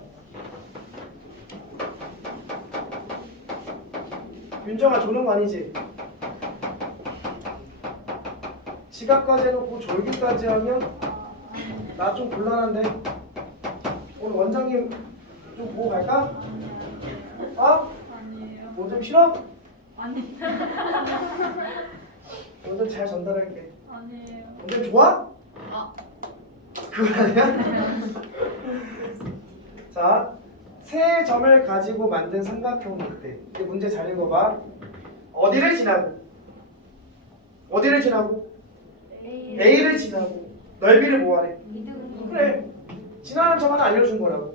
윤정아 조는 거 아니지? 지각까지 해놓고 졸기까지 하면 나 좀 곤란한데 오늘 원장님 좀 보고 갈까? 어? 아니에요. 뭐 좀 싫어? 아니에요. 오늘 잘 전달할게. 아니에요. 오늘 좋아? 아. 그거 아니야? 자, 세 점을 가지고 만든 삼각형이 있대. 이 문제 잘 읽어봐. 어디를 지나고? 어디를 지나고? A를 지나고 넓이를 뭐하래? 그래. 지나는 점 하나 알려준 거라고.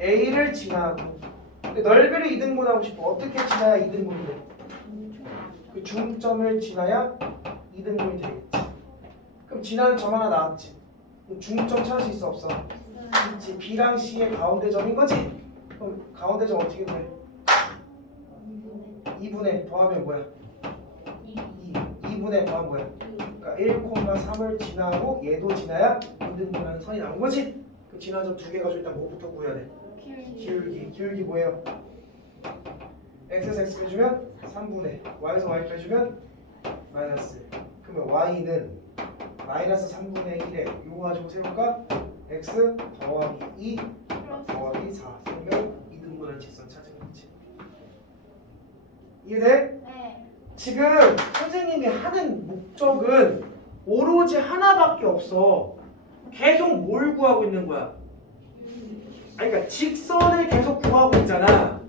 A를 지나고 근데 넓이를 2등분하고 싶어. 어떻게 지나야 2등분이 돼? 그 중점을 지나야 2등분이 되겠지. 그럼 지나는 점 하나 나왔지. 그럼 중점 찾을 수 있어 없어? 그렇지. B랑 C의 가운데 점인 거지? 그럼 가운데 점 어떻게 돼? 2분의 더하면 뭐야? 2분의 더하면 뭐야? 그러니까 1,3을 지나고 얘도 지나야 2등분하는 선이 나온 거지? 그럼 지난 점 두 개 가지고 일단 뭐부터 구해야 돼? 기울기 뭐예요? x에서 x 빼주면 3분의 y에서 y 빼주면 마이너스. 그러면 y는 마이너스 3분의 1에 요거 가지고 세울까? x 더하기 2 더하기 4 그러면 2등분할 직선 찾은 거지. 이해돼? 네. 지금 선생님이 하는 목적은 오로지 하나밖에 없어. 계속 뭘 구하고 있는 거야? 아니, 그러니까 직선을 계속 구하고 있잖아.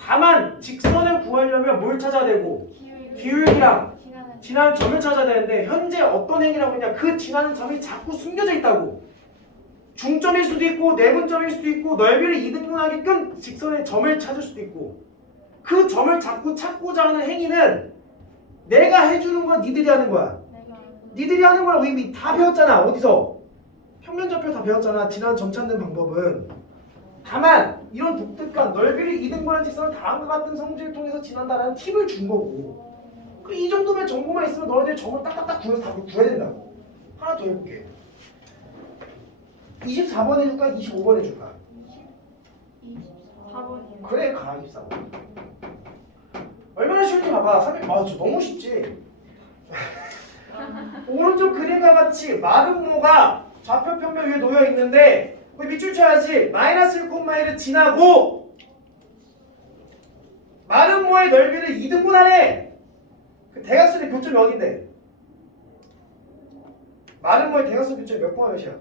다만 직선을 구하려면 뭘 찾아야 되고? 기울기랑 지나는 점을 찾아야 되는데 현재 어떤 행위라고 했냐? 그 지나는 점이 자꾸 숨겨져 있다고. 중점일 수도 있고 내분점일 수도 있고 넓이를 2등분하게끔 직선의 점을 찾을 수도 있고 그 점을 자꾸 찾고자 하는 행위는 내가 해주는 거야? 니들이 하는 거야? 니들이 하는 거라고 이미 다 배웠잖아. 어디서? 평면좌표 다 배웠잖아. 지나는 점 찾는 방법은. 다만 이런 독특한 넓이를 2등분한 직선을 다음과 같은 성질을 통해서 지난다라는 팁을 준 거고 이 정도면 정보만 있으면 너희들이 점을 딱딱딱 구해서 답을 구해야 된다고. 하나 더 해볼게. 24번 해줄까? 25번 해줄까? 4번이요. 그래 가 24번. 얼마나 쉬운지 봐봐. 300 맞아. 너무 쉽지. 오른쪽 그림과 같이 마름모가 좌표 평면 위에 놓여 있는데 우리 밑줄 쳐야지. 마이너스 1,1을 지나고 마름모의 넓이를 2등분 하네. 그 대각선의 교점이 어딘데? 마름모의 대각선 교점이 몇 콤마 몇이야?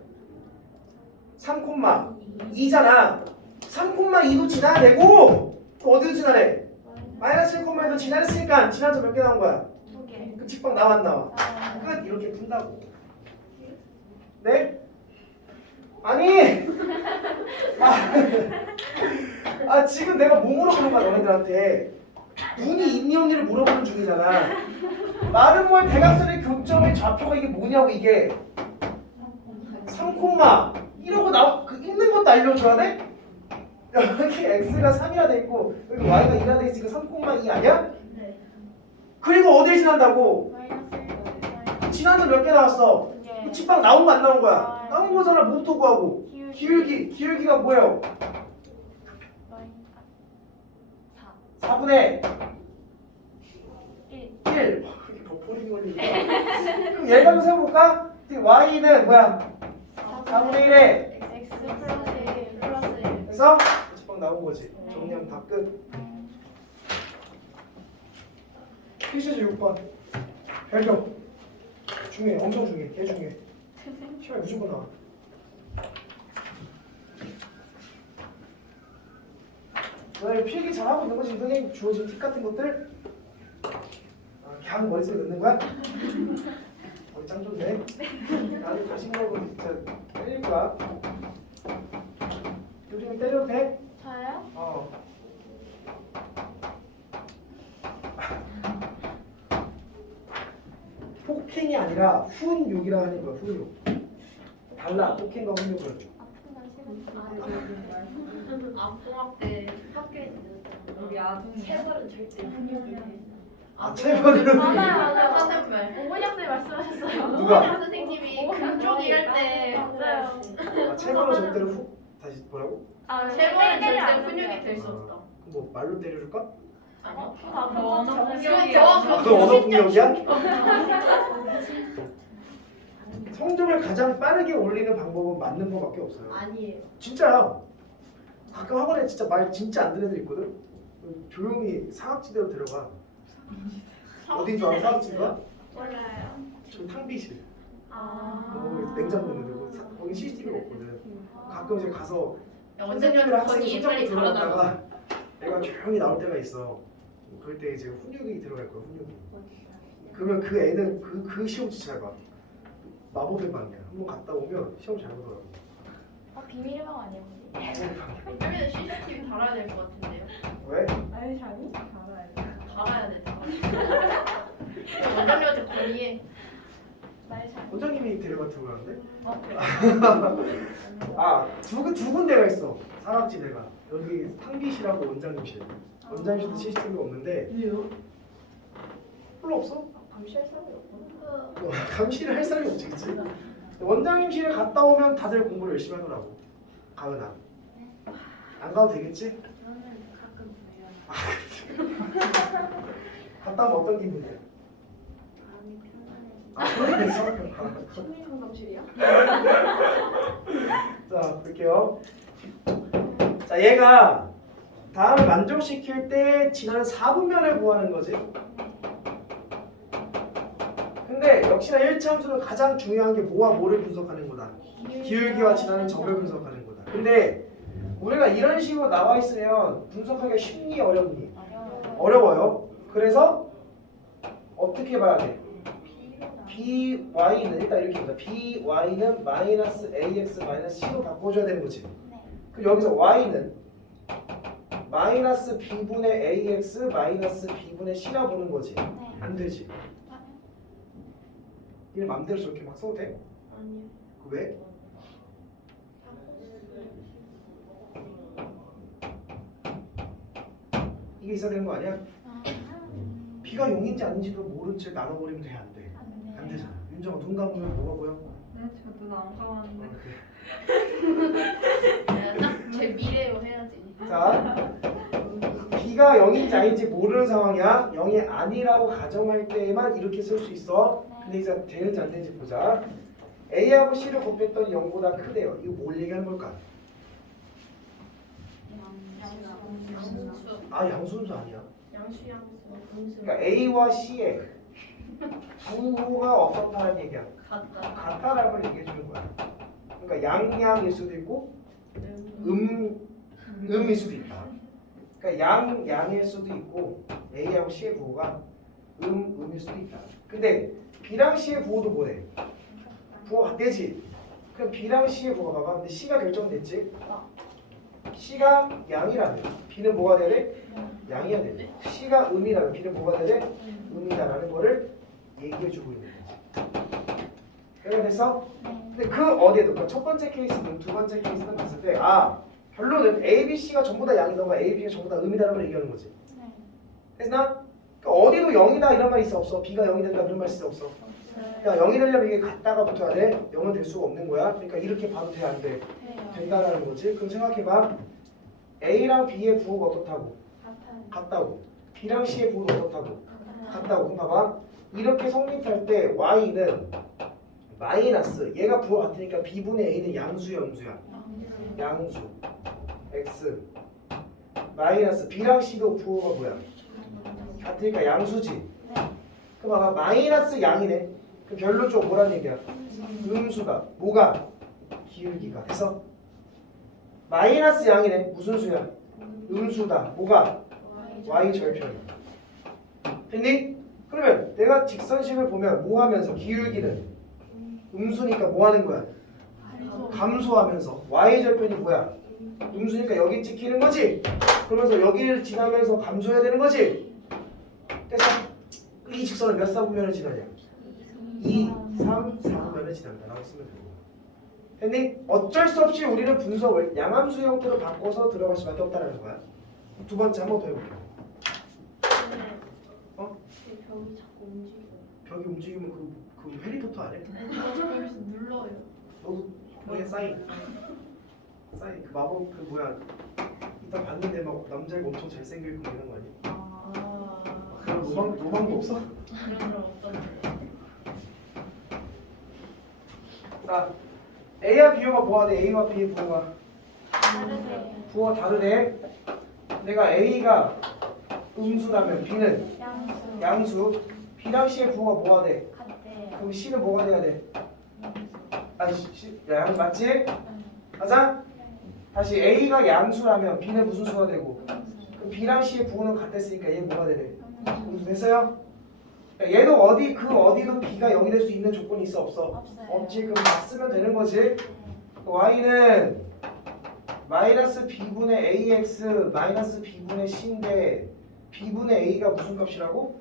3,2잖아. 3,2도 지나야 되고 또 어디로 지나래? 마이너스 1,1도 지나랬으니까 지난 점 몇 개 나온 거야? 2개. 그 직방 나와 안 나와? 끝. 이렇게 푼다고. 네? 아니 지금 내가 뭐 물어보는 거야 너네들한테. 눈이 있니 없니를 물어보는 중이잖아. 마름모의 대각선의 교점의 좌표가 이게 뭐냐고. 이게 3, 이러고 그 있는 것도 알려줘야 돼? 여기 x가 3이라 돼 있고 여기 y가 2라 돼 있으니까 3,2 아니야? 네. 그리고 어딜 지난다고? 마이너스 지난점 몇 개 나왔어? 2개. 직방 나온 거 안 나온 거야? 나온 거잖아. 뭐부터 구하고? 기울기. 기울기가 뭐예요? 4. 4분의 1. 1. 이게 버퍼링 걸리니까. 그럼 얘를 한번 세워볼까? y는 뭐야? 4분의 1에 x 플러스 1 플러스 1. 그래서 직방 나온 거지. 정리하면 다 끝. 필수지 6번. 별표. 중요해. 엄청 중요해. 개 중요해. 시간이 무조건 나와. 너네 필기 잘하고 있는 거지. 선생님 주어진 팁 같은 것들 그냥 머릿속에 넣는 거야? 머리 짱 좋네. 나도 자신감으로 진짜 때릴 거야. 요즘에 때려도 돼? 저요? 폭행이 아니라 훈육이라 하는 거야. 훈육. 달라. 폭행과 훈육은. 앞공학 때 학교에서 우리 아동 체벌은 절대 훈육이 체벌은 맞아요. 하는 말. 오은영 선생님 말씀하셨어요. 누가? 선생님이 금쪽 일할 때 맞아요. 체벌은 절대로 다시 뭐라고? 체벌은 절대 안 훈육이 돼요. 될 수 없다. 뭐 말로 때려줄까? 아니요. 그 언어 공격이야. 너 언어 폭력이야? 성적을 가장 빠르게 올리는 방법은 맞는 법밖에 없어요. 아니에요. 진짜야. 가끔 학원에 진짜 말 진짜 안 듣는 애들 있거든. 조용히 사각지대로 데려가. 어디 줄 알아? 사각지대가? 몰라요. 저 탕비실. 아. 냉장고 있는데 거기 CCTV가 없거든. 가끔 이제 가서 원장님 선생님이랑 학생이 건이 손잡고 빨리 달아나가. 들어갔다가 애가 조용히 나올 때가 있어. 그럴 때 이제 훈육이 들어갈 거야. 훈육이. 그러면 그 애는 그 시험 진짜 잘 봐. 마법의 방이야. 한번 갔다 오면 시험 잘 보더라고. 비밀의 방 아니에요? 마법의 방이야. 그러면 CCTV 달아야 될 것 같은데요. 왜? 아니 자니? 알아요. 달아야 돼. 원장님한테 건의해. 말 잘. 원장님이 데려가 들어가는데? 그래. 두 군데가 있어. 사각지대가. 여기 탕비실하고 원장님실. 원장님실도 CCTV가 없는데 왜요? 별로 없어. 감시할 사람이 없구나. 감시를 할 사람이 없지, 그치? 원장님실에 갔다 오면 다들 공부를 열심히 하더라고. 가은아. 안 가도 되겠지? 저는 가끔 그래요. 갔다 오면 어떤 기분이야? 마음이 편안해지고. 그랬어? 심리 상담실이야? 자, 볼게요. 자, 얘가 다음을 만족시킬 때 지나는 4분면을 구하는 거지. 근데 역시나 1차 함수는 가장 중요한 게 뭐와 뭐를 분석하는 거다. 기울기와 지나는 점을 분석하는 거다. 근데 우리가 이런 식으로 나와 있으면 분석하기가 쉽니 어렵니? 어려워요. 그래서 어떻게 봐야 돼? by는 일단 이렇게 보자. by는 마이너스 ax 마이너스 c로 바꿔줘야 되는 거지. 그럼 여기서 y는 마이너스 b분의 ax 마이너스 b분의 c라 보는 거지. 안 되지. 이걸 맘대로 저렇게 막 써도 돼? 아니요. 왜? 이게 있어야 되는 거 아니야? b가 0인지 아닌지도 모른 채 나눠버리면 돼? 안 돼? 안 되잖아. 윤정아 눈 감으면 뭐가 보여? 네, 저도 안 가봤는데. 딱 제 미래로 해야지. 자, b가 0인지 아닌지 모르는 상황이야. 0이 아니라고 가정할 때에만 이렇게 쓸 수 있어. 근데 이제 되는지 안 되는지 보자. A하고 C를 곱했더니 0보다 크대요. 이거 뭘 얘기하는 걸까? 양수. 아 양수음수 아니야. 양수. 음수. 그러니까 A와 C의 부호가 어떻다는 얘기야. 같다. 같다라는 걸 얘기해 주는 거야. 그러니까 양양일 수도 있고 음일 수도 있다. 그러니까 양일 수도 있고 A하고 C의 부호가 음일 수도 있다. 근데 B랑 C의 부호도 뭐래? 부호가 같대지. 그럼 B랑 C의 부호가 봐봐. 근데 C가 결정됐지? C가 양이라면 B는 뭐가 돼야 돼? 양이어야 돼. C가 음이라면 B는 뭐가 돼야 돼? 음이다라는 거를 얘기해주고 있는 거지. 그래 됐어? 근데 그 어디에도 그러니까 첫 번째 케이스든 두 번째 케이스든 봤을 때 결론은 A, B, C가 전부 다 양이던가 A, B가 전부 다 음이다라는 걸 얘기하는 거지. 됐나? 그러니까 어디도 0이다 이런 말 있어 없어? B가 0이 된다 그런 말 있어 없어? 그러니까 0이 되려면 이게 같다가 붙어야 돼? 0은 될 수가 없는 거야. 그러니까 이렇게 봐도 돼 안 돼? 된다라는 거지. 그럼 생각해봐. A랑 B의 부호가 어떻다고? 같다고. B랑 C의 부호가 어떻다고? 같다고. 그럼 봐봐. 이렇게 성립할 때 Y는 마이너스 얘가 부호가 같으니까 B분의 A는 양수야 음수야? 양수 X 마이너스 B랑 C도 부호가 뭐야? 같으니까 양수지. 그럼 봐봐 마이너스 양이네. 그럼 별로 좀 뭐란 얘기야? 음수가 뭐가? 기울기가 돼서 마이너스 양이네. 무슨 수야? 음수다. 뭐가? Y 절편. 됐니? 그러면 내가 직선식을 보면 뭐 하면서 기울기는 음수니까 뭐 하는 거야? 감소하면서 Y 절편이 뭐야? 음수니까 여기 찍히는 거지? 그러면서 여기를 지나면서 감소해야 되는 거지? 그래서 이 직선은 몇 사분면을 지나냐? 2, 3, 4분면을 지난다 라고 쓰면 되고 됐니? 어쩔 수 없이 우리는 분석을 양함수 형태로 바꿔서 들어갈 수밖에 없다는 거야. 두 번째 한 번 더 해볼게요. 어? 벽이 자꾸 움직여. 벽이 움직이면 그 해리포터 안 해? 여기서 눌러요. 너도 벽에 사인 그 마법 그 뭐야 이따 봤는데 막 남자애가 엄청 잘생기고 이런 거 아니야? 그런 로망도 없어? 그런 걸 어떤데? 자 A와 B가 뭐가 돼? A와 B의 부호가 다르대. 부호가 다르대. 내가 A가 음수라면 B는 양수 B랑 C의 부호가 뭐가 돼? 같대. 그럼 C는 뭐가 돼야 돼? 양수 맞지? 가자. 다시 A가 양수라면 B는 무슨 수가 되고 그럼 B랑 C의 부호는 같았으니까 얘 뭐가 되래? 음수 됐어요? 얘도 어디도 B가 0이 될 수 있는 조건이 있어 없어? 없어요. 없지. 그럼 막 쓰면 되는 거지. Y는 마이너스 B분의 AX 마이너스 B분의 C인데 B분의 A가 무슨 값이라고?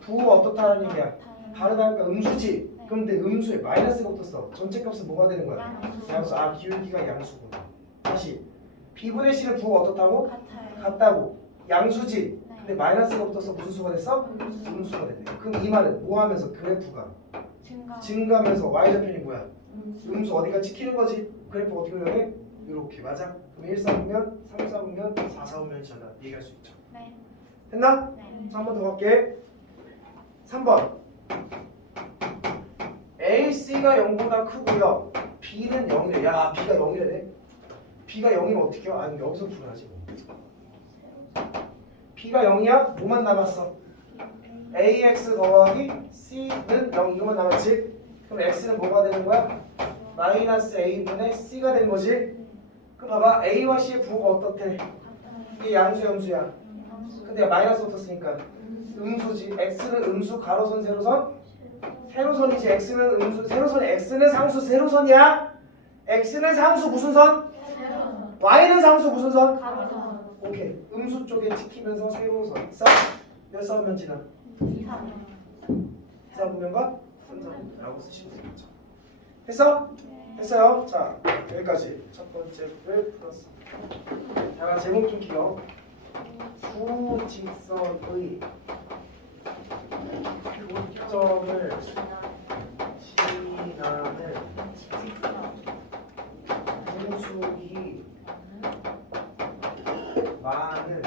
부호가 어떻다는 얘기야? 다르다니까 음수지. 그럼 근데 음수에 마이너스가 붙었어. 전체 값은 뭐가 되는 거야? 양수. 기울기가 양수구나. 다시 B분의 C는 부호가 어떻다고? 같다고. 양수지. 근데 마이너스가 붙어서 무슨 수가 됐어? 음수가 됐네. 그럼 이 말은 뭐 하면서 그래프가 증가하면서 y좌편이 뭐야? 음수 어디가 찍히는 거지? 그래프 어떻게 그려야 돼? 이렇게 맞아? 그럼 1, 4분면, 3, 4분면, 4, 4분면이잖아. 얘기할 수 있죠. 네. 됐나? 네. 자, 한 번 더 갈게. 3번. A, C가 0보다 크고요. B는 0이래. 야, B가 0이래. B가 0이면 어떻게 해요? 아니, 여기서 풀어야지. B가 0이야? 뭐만 남았어? AX 더하기 C는 0 이거만 남았지? 그럼 X는 뭐가 되는 거야? 마이너스 A분의 C가 되는 거지? 그럼 봐봐. A와 C의 부호가 어떻대? 이게 양수야 음수야? 근데 마이너스 붙었으니까 음수지. X는 음수 가로선 세로선? 세로선이지. X는 음수 세로선이 X는 상수 세로선이야? X는 상수 무슨 선? Y는 상수 무슨 선? 오케이. 음수 쪽에 찍히면서 세로선 몇 사분면 지나? 2사분면과 3사분면라고 쓰시면 되겠죠. 됐어? 됐어요? 자, 여기까지 첫 번째를 풀었습니다. 자, 제목 좀 기억. 부직선의 교점을 지나는 분수기 많은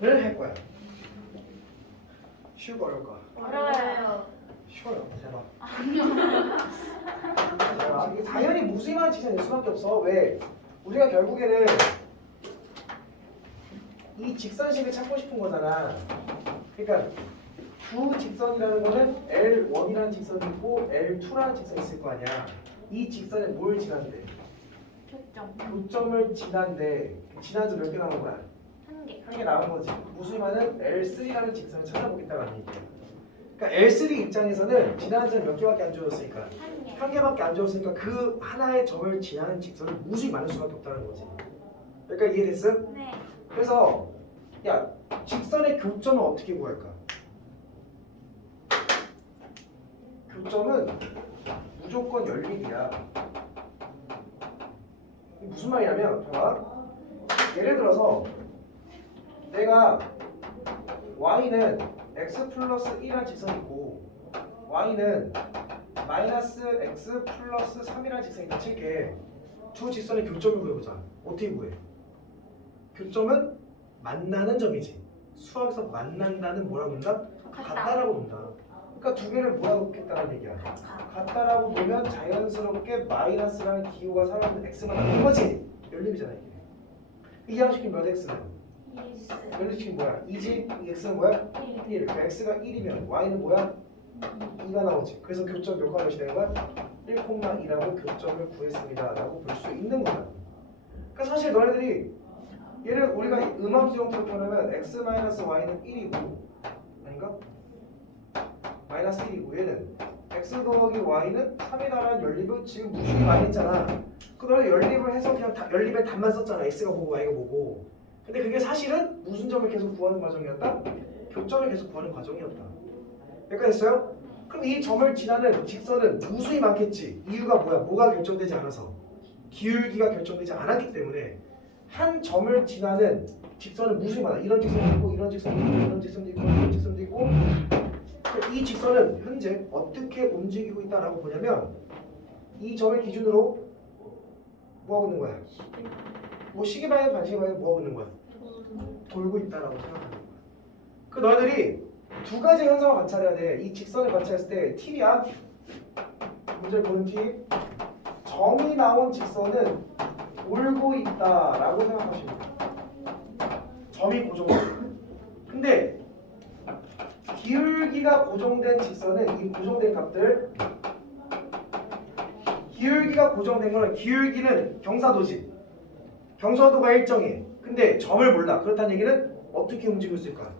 직선을 할 거야. 쉬울까 어려울까? 이게 당연히 무수히만 직선일 수밖에 없어. 왜? 우리가 결국에는 이 직선식을 찾고 싶은 거잖아. 그러니까 두 직선이라는 거는 L1이라는 직선이 있고 L2라는 직선이 있을 거 아니야. 이 직선에 뭘 지난대? 초점 교점을 지난데 지난점 몇 개 남은 거야? 1개. 한 개 남은 거지. 무수히만은 L3라는 직선을 찾아보겠다는 얘기야. 그러니까 L3 입장에서는 지나는 점 몇 개밖에 안 주어졌으니까 1개. 한 개밖에 안 주어졌으니까 그 하나의 점을 지나는 직선이 무수히 많을 수밖에 없다는 거지. 그러니까 이해됐어? 네. 그래서 야 직선의 교점은 어떻게 구할까? 교점은 무조건 연립이야. 무슨 말이냐면 봐봐. 예를 들어서 내가 y는 x 플러스 1이라는 직선이 있고 y는 마이너스 x 플러스 3이라는 직선이 있다 칠게. 두 직선의 교점을 구해보자. 어떻게 구해? 교점은 만나는 점이지. 수학에서 만난다는 뭐라고 본다? 같다라고 본다. 그러니까 두 개를 뭐라고 놓겠다는 얘기야. 같다라고 보면 자연스럽게 마이너스라는 기호가 살아있는 x가 나오는 거지. 연립이잖아 이게. 이항시킨 몇 x는? EX. 연립시킨 뭐야? 2지? 이 x는 뭐야? 1. 그 x가 1이면 y는 뭐야? 2가 나오지. 그래서 교점 몇 가 되는 거야? 1,2라고 교점을 구했습니다 라고 볼 수 있는 거야. 그러니까 사실 너네들이 얘를 우리가 음함수 형태로 표현하면 x-y는 1이고 아닌가? 마이너스 1이고 얘는 x 더하기 y는 3이다라는 연립을 지금 무수히 많이 했잖아. 그 너네 연립을 해서 그냥 연립의 답만 썼잖아. x가 뭐고 y가 뭐고. 근데 그게 사실은 무슨 점을 계속 구하는 과정이었다? 교점을 계속 구하는 과정이었다. 여기까지 됐어요? 그럼 이 점을 지나는 직선은 무수히 많겠지. 이유가 뭐야? 뭐가 결정되지 않아서? 기울기가 결정되지 않았기 때문에 한 점을 지나는 직선은 무수히 많아. 이런 직선도 있고 이런 직선도 있고 이런 직선도 있고 이런 직선도 있고. 이 직선은 현재 어떻게 움직이고 있다라고 보냐면 이 점을 기준으로 뭐 하고 있는 거야? 뭐 시계 방향 반시계 방향 뭐 하고 있는 거야? 돌고 있다라고 생각하는 거야. 그 너희들이 두 가지 현상을 관찰해야 돼. 이 직선을 관찰했을 때 팁이야. 문제를 보는 팁. 점이 나온 직선은 돌고 있다라고 생각하시면 돼요. 점이 고정돼. 근데 기울기가 고정된 직선은 이 고정된 값들 기울기가 고정된 거는 기울기는 경사도지. 경사도가 일정해. 근데 점을 몰라. 그렇다는 얘기는 어떻게 움직일 수 있을까?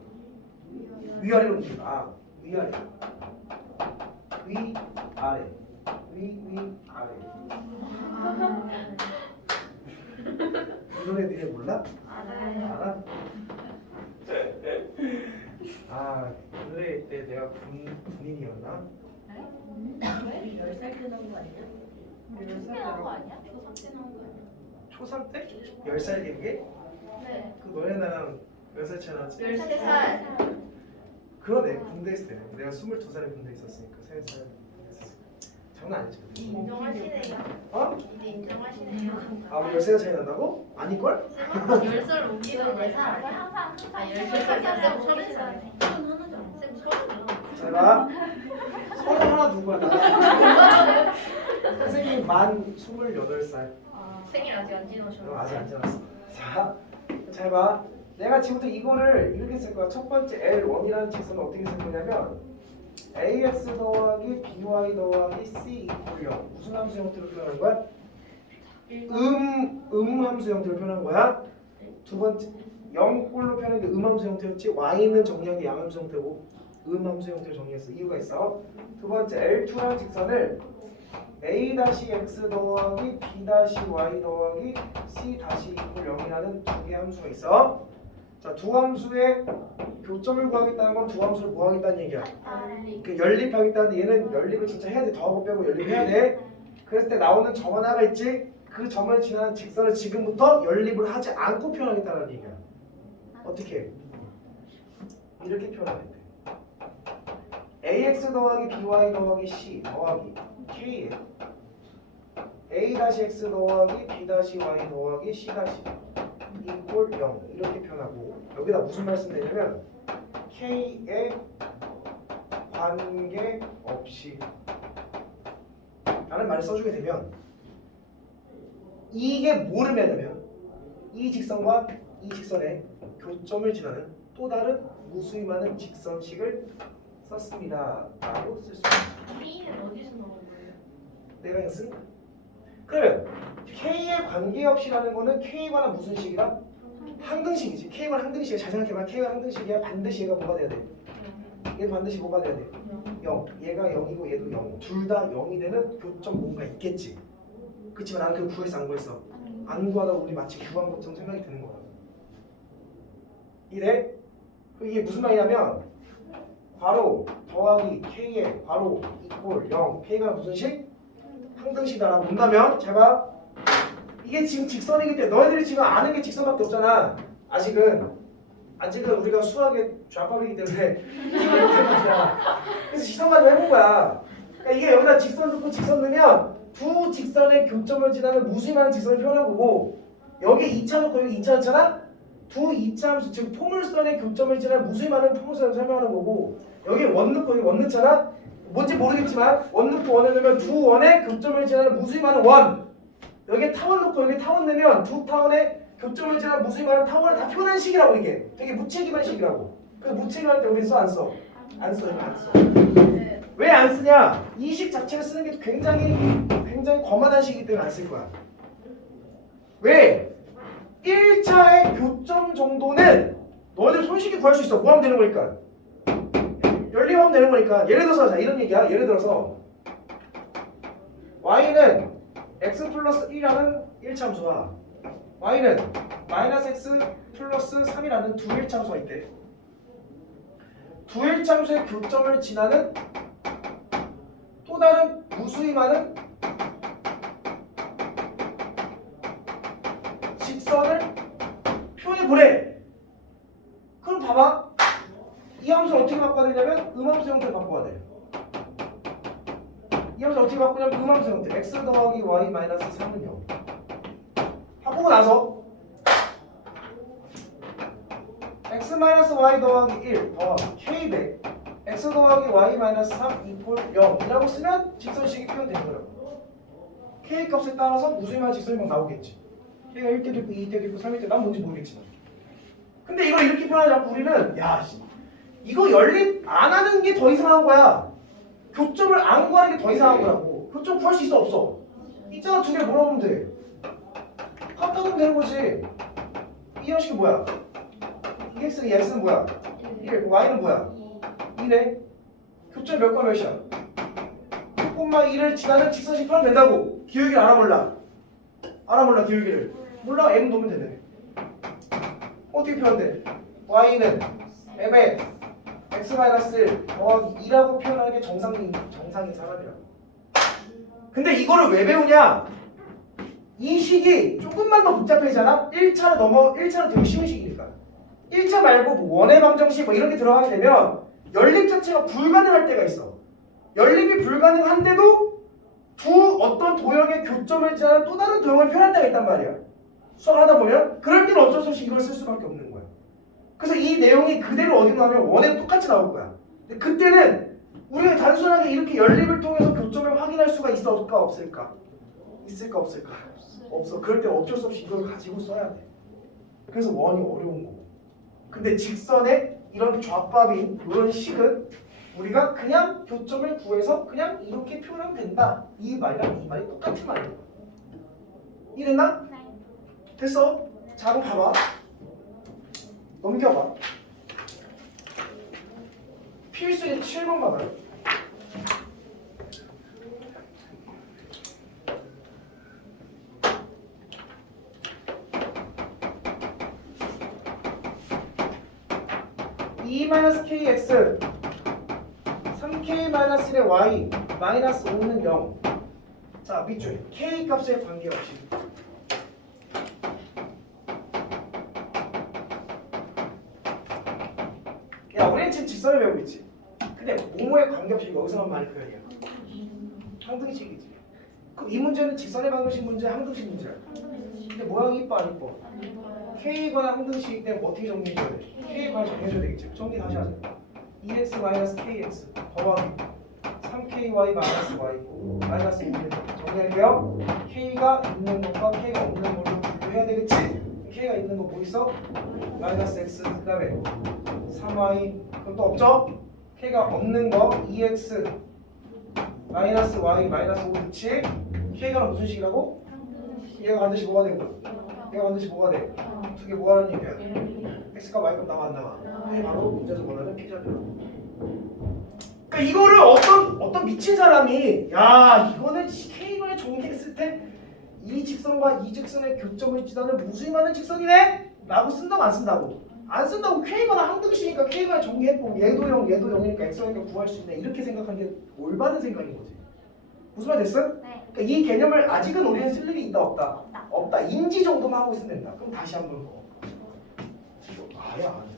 위아래로 움직여. 아, 위아래. 위아래. 위아래. 이런 애들이 몰라? 알아? 아, 그 노래 때 내가 군인이었나? 우리 10살 때 나온 거 아니야? 초기 나온 거 아니야? 조선 때 나온 거 아니야? 초3 때? 10살 된 게? 네. 그 너네 나랑 몇 살 차이 나지? 13살. 그러네. 군대 있을 때 내가 22살에 군대 있었으니까 3살 장난 아니지. 인정하시네요. 어? 이제 인정하시네요. 아, 우리 13살 차이 난다고? 아닐걸? 10살 오기가 4살. 항상 아, 10살 쌤 쌤 서른 쌤 서른이잖아. 잘 봐. 31 누구야? 나. 선생님 만 28살. 생일 아직 안 지나셨어. 아직 안 지났어. 자, 잘 봐. 내가 지금부터 이거를 이렇게 쓸 거야. 첫 번째 L1이라는 직선은 어떻게 쓸 거냐면 AX 더하기 BY 더하기 C 이퀄 0. 무슨 함수 형태로 표현한 거야? 함수 형태로 표현한 거야. 두 번째 0꼴로 표현했는데 함수 형태였지. Y는 정리한 게 양함수 형태고 함수 형태로 정리했어. 이유가 있어. 두 번째 L2라는 직선을 A-X 더하기 B-Y 더하기 C-이퀄 0이라는 두 개의 함수가 있어. 자, 두 함수의 교점을 구하겠다는 건 두 함수를 뭐 하겠다는 얘기야. 그 연립하겠다는데 얘는 연립을 진짜 해야 돼. 더하고 빼고 연립해야 돼. 그랬을 때 나오는 점 하나가 있지. 그 점을 지나는 직선을 지금부터 연립을 하지 않고 표현하겠다는 얘기야. 어떻게 해? 이렇게 표현하면 돼. AX 더하기 BY 더하기 C 더하기 K에 A-X 더하기 B-Y 더하기 C-이퀄 0 이렇게 표현하고 여기다 무슨 말씀 되냐면 K에 관계없이 라는 말을 써주게 되면 이게 뭐를 말하냐면 이 직선과 이 직선의 교점을 지나는 또 다른 무수히 많은 직선식을 썼습니다 라고 쓸 수 있습니다. B는 어디서 나온 거예요? 내가 그냥 쓴 거야. 그러면 K에 관계없이라는 거는 K에 관한 무슨 식이다? 항등식이지. K에 관한 항등식이야. 잘 생각해봐. K가 항등식이야. 반드시 얘가 뭐가 돼야 돼? 얘 반드시 뭐가 돼야 돼? 0. 얘가 0이고 얘도 0. 둘 다 0이 되는 교점 뭔가 있겠지. 그치만 나는 그거 구했어 안 구했어? 안 구하다가 우리 마치 규방법처럼 생각이 드는 거야. 이래? 이게 무슨 말이냐면 괄호 더하기 K의 괄호 이꼴 0. K가 무슨 식? 항등식이다라고 본다면 제발 이게 지금 직선이기 때문에 너희들이 지금 아는 게 직선밖에 없잖아. 아직은 우리가 수학의 좌밥이기 때문에 그래서 직선 가지고 해본 거야. 그러니까 이게 여기다 직선 넣고 직선 넣으면 두 직선의 교점을 지나는 무수히 많은 직선을 표현한 거고 여기 2차 넣고 여기 2차 넣잖아? 두 2차 함수 즉 포물선의 교점을 지나는 무수히 많은 포물선을 설명하는 거고 여기 원 넣고 여기 원 넣잖아? 뭔지 모르겠지만 원 넣고 원을 넣으면 두 원의 교점을 지나는 무수히 많은 원 여기에 타원 넣고 여기 타원 넣으면 두 타원의 교점을 지나는 무수히 많은 타원을 다 표현한 식이라고 이게 되게 무책임한 식이라고. 그래서 무책임할 때 우리 써 안 써? 안 써. 네. 왜 안 쓰냐? 이 식 자체를 쓰는 게 굉장히 거만한 식이기 때문에 안 쓸 거야. 왜? 1차의 교점 정도는 너희들 손쉽게 구할 수 있어. 뭐 하면 되는 거니까? 연립하면 되는 거니까. 예를 들어서 자 이런 얘기야. 예를 들어서 y는 x 플러스 1이라는 1차 함수와 y는 마이너스 x 플러스 3이라는 두 1차 함수가 있대. 두 1차 함수의 교점을 지나는 또 다른 무수히 많은 직선을 표현해보래. 그럼 봐봐. 이 함수를 어떻게 바꿔야 되냐면 음함수 형태를 바꿔야 돼. 이 함수를 어떻게 바꾸냐면 음함수 형태 x 더하기 y 마이너스 3은 0 바꾸고 나서 x 마이너스 y 더하기 1 더하기 k100 x 더하기 y 마이너스 3 이꼴 0이라고 쓰면 직선식이 표현되는 거라고. k 값에 따라서 무수히 많은 직선이 막 나오겠지. k가 1대도 있고 2대도 있고 3대도 있고 난 뭔지 모르겠지만 근데 이걸 이렇게 표현하지 않고 우리는 야 이거 연립 안 하는 게 더 이상한 거야. 교점을 안 구하는 게 더 이상한 거라고. 교점 구할 수 있어 없어? 있잖아. 두 개 물어보면 돼. 갖다 놓으면 되는 거지. 이 형식이 뭐야? 이 x는 이 x는 뭐야? 1, y는 뭐야? 2네. 교점 몇과 몇이야? 6,2를 지나는 직선식 표현 된다고. 기울기를 알아몰라. 알아몰라 기울기를. 몰라 m 놓으면 되네. 어떻게 표현돼? y는 m에 x-1 더하기 2라고 표현하는 게 정상인 사람이라고. 근데 이거를 왜 배우냐? 이 식이 조금만 더 복잡해지잖아? 1차는 되게 쉬운 식이니까. 1차 말고 뭐 원의 방정식 뭐 이런 게 들어가게 되면 연립 자체가 불가능할 때가 있어. 연립이 불가능한데도 두 어떤 도형의 교점을 지나는 또 다른 도형을 표현할 때가 있단 말이야. 수학을 하다 보면 그럴 때는 어쩔 수 없이 이걸 쓸 수밖에 없는 거야. 그래서 이 내용이 그대로 어디 나오면 원에 똑같이 나올 거야. 근데 그때는 우리가 단순하게 이렇게 연립을 통해서 교점을 확인할 수가 있을까 없을까? 있을까 없을까? 없어. 그럴 때 어쩔 수 없이 이걸 가지고 써야 돼. 그래서 원이 어려운 거고. 근데 직선의 이런 좌밥인 이런 식은 우리가 그냥 교점을 구해서 그냥 이렇게 표현하면 된다. 이 말이랑 이 말이 똑같은 말이야. 이랬나? 됐어? 자 그럼 봐봐. 넘겨봐. 필수의 7번 봐봐요. (2-kx) 3k-1의 y 마이너스 5는 0. 자 밑줄 k 값에 관계없이 야 우리는 지금 직선을 배우고 있지. 근데 모모에 관계없이 여기서만 많이 표현이야. 항등식이지. 그럼 이 문제는 직선의 방정식 문제, 항등식 문제야. 근데 모양이 이뻐 안 이뻐? K가 항등식이기 때문에 어떻게 정리해줘야 돼? K가 정리해줘야 되겠지. 정리 다시 하자. 2x-kx 더하기 3ky 마이너스 y 마이너스 5를 정리할게요. k가 있는 것과 k가 없는 걸로 분류해야 되겠지? k가 있는 거 뭐 있어? 마이너스 x 그 다음에 3y 그럼 또 없죠? k가 없는 거 2x 마이너스 y 마이너스 5 그치? k가 무슨 식이라고? 얘가 반드시 뭐가 되고 얘가 반드시 뭐가 돼? 두 개 뭐 하는 얘기야? x가 y가 나와 안 나와? 이게 바로 문제에서 원하는 피자대로. 그러니까 이거를 어떤 미친 사람이 야 이거는 k가 정리했을 때 이 직선과 이 직선의 교점을 지나는 무수히 직선이네? 라고 쓴다고 안 쓴다고? 안 쓴다고 k가 항등식이니까 k가 정리했고 얘도 0 얘도 0이니까 x가 구할 수 있네 이렇게 생각하는 게 올바른 생각인 거지. 무슨 말 됐어? 네. 그러니까 이 개념을 아직은 우리는 쓸 일이 있다 없다? 없다. 없다. 인지 정도만 하고 있으면 된다. 그럼 다시 한번 더. 아예 안 해.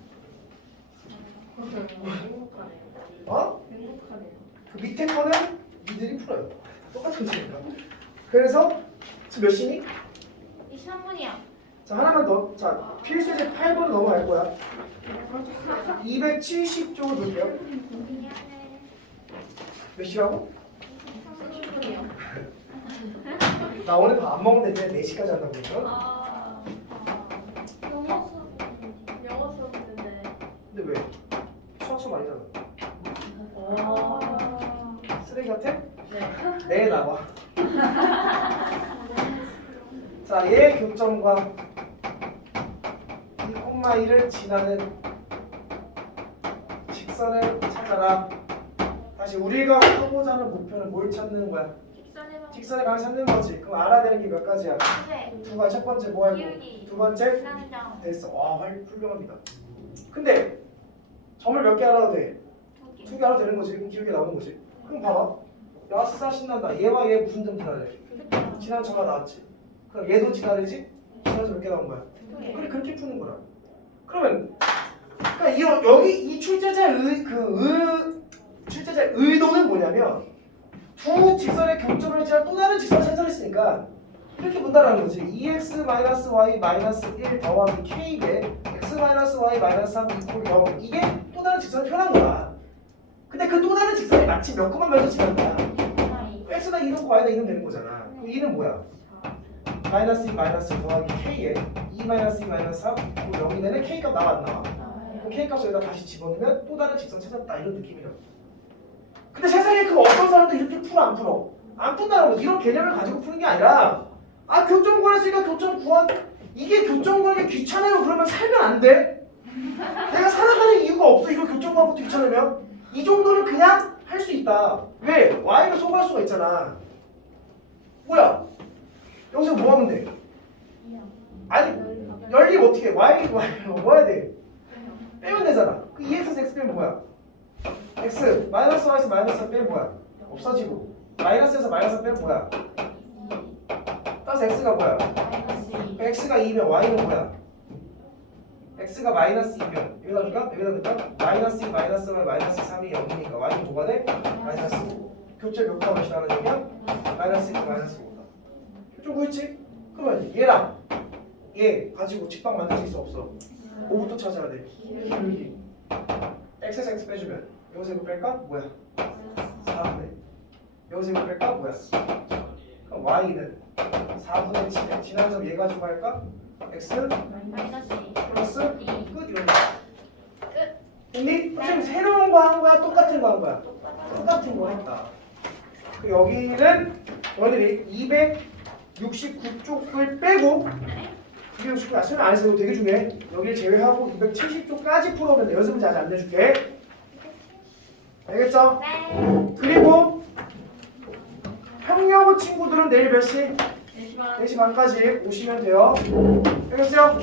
어? 행복하네요. 그 밑에 거는 니들이 풀어요. 똑같은 거니까. 그래서 지금 몇 시니? 23분이요. 자 하나만 더. 자 필수제 8번 넘어갈 거야. 270조 줄게요. 미안해. 몇 시라고? 30분이요. 나 오늘 밥 안 먹는데 4시까지 한다고 했죠? 아, 영어 수업 듣는데. 근데 왜? 수학 시험 아니잖아. 오. 쓰레기 같아? 네. 네 나와. 자, 얘 교점과 이 콤마 1을 지나는 직선을 찾아라. 다시 우리가 하고자 하는 목표는 뭘 찾는 거야? 직선에만. 직선의 방을 찾는 거지. 그럼 알아야 되는 게 몇 가지야? 네. 두 가지. 첫 번째 뭐 알고? 기울기. 두 번째 지나는 점. 됐어. 와, 훌륭합니다. 근데 점을 몇 개 알아도 돼? 두 개. 2개 알아도 되는 거지. 그럼 기울기 나오는 거지. 그럼 봐봐. 야싸 신난다. 얘와 얘 무슨 점 지나래? 지난 점가 나왔지. 그럼 얘도 지나래지? 지난 점 몇 개 나온 거야? 두 개. 그래 그렇게 푸는 거라. 그러면 그러니까 여기 이 출제자의 출제자의 의도는 뭐냐면 두 직선의 교점을 지나 또 다른 직선을 찾아냈으니까 이렇게 본다라는 거지. 2x-y-1 더하기 k에 x-y-3 이퀄 0 이게 또 다른 직선을 표현한 거야. 근데 그 또 다른 직선이 마치 몇 콤마 몇을 지난 거야. x가 2 넣고 y가 2는 되는 거잖아. 그럼 2는 뭐야? 마이너스 2 마이너스 더하기 k에 2 마이너스 2 마이너스 3 0이 되는 k 값 나와 안 나와? 그럼 k 값을 여기다 다시 집어넣으면 또 다른 직선 찾았다 이런 느낌이라고. 근데 세상에 그 어떤 사람도 이렇게 풀어 안 풀어? 안 푼다는 거. 이런 개념을 가지고 푸는 게 아니라 아 교점 구했으니까 교점 구한 이게 교점 구하는 게 귀찮아요 그러면 살면 안 돼? 내가 살아가는 이유가 없어 이거 교점 구하는 것도 귀찮으면 이 정도는 그냥 할 수 있다. 왜? y를 소거할 수가 있잖아. 뭐야? 여기서 뭐 하면 돼? 아니 열리면 어떻게 해? y 뭐 해야 돼? 빼면 되잖아. 그 2x에서 x 빼면 뭐야? x 마이너스 y에서 마이너스 3 빼면 뭐야? 없어지고 마이너스에서 마이너스 빼면 뭐야? 따라서 x가 뭐야? x가 2면 y는 뭐야? x가 마이너스 2면 여기다 줄까? 여기다 줄까? 마이너스 2 마이너스 3 마이너스 3이 0이니까 y는 뭐가 돼? 마이너스 5 교체 몇 콤마 몇이라는 얘기야? 마이너스 2 마이너스 5다. 교점 구했지? 그러면 얘랑 얘 가지고 직방 만들 수 있어 없어? 5부터 찾아야 돼. 기울기. x에서 x 빼주면 여기서 이거 뺄까? 뭐야? 4분의 여기서 이거 뺄까? 뭐야? 그럼 y는 4분의 7에 지난 점 얘 가지고 할까? x는 마이너스 2. 플러스 2. 끝 이런 거. 끝. 됐니? 선생님 새로운 거 한 거야? 똑같은 거 한 거야? 똑같은 거 했다. 그 여기는 너희들이 269쪽을 빼고 269쪽 설명 안 했어요. 되게 중요해. 여기를 제외하고 270쪽까지 풀어오면 돼. 연습 문제 아직 안 내줄게. 알겠죠? 네. 그리고 평영어 친구들은 내일 몇 시? 4시간. 4시 반까지 오시면 돼요. 알겠죠?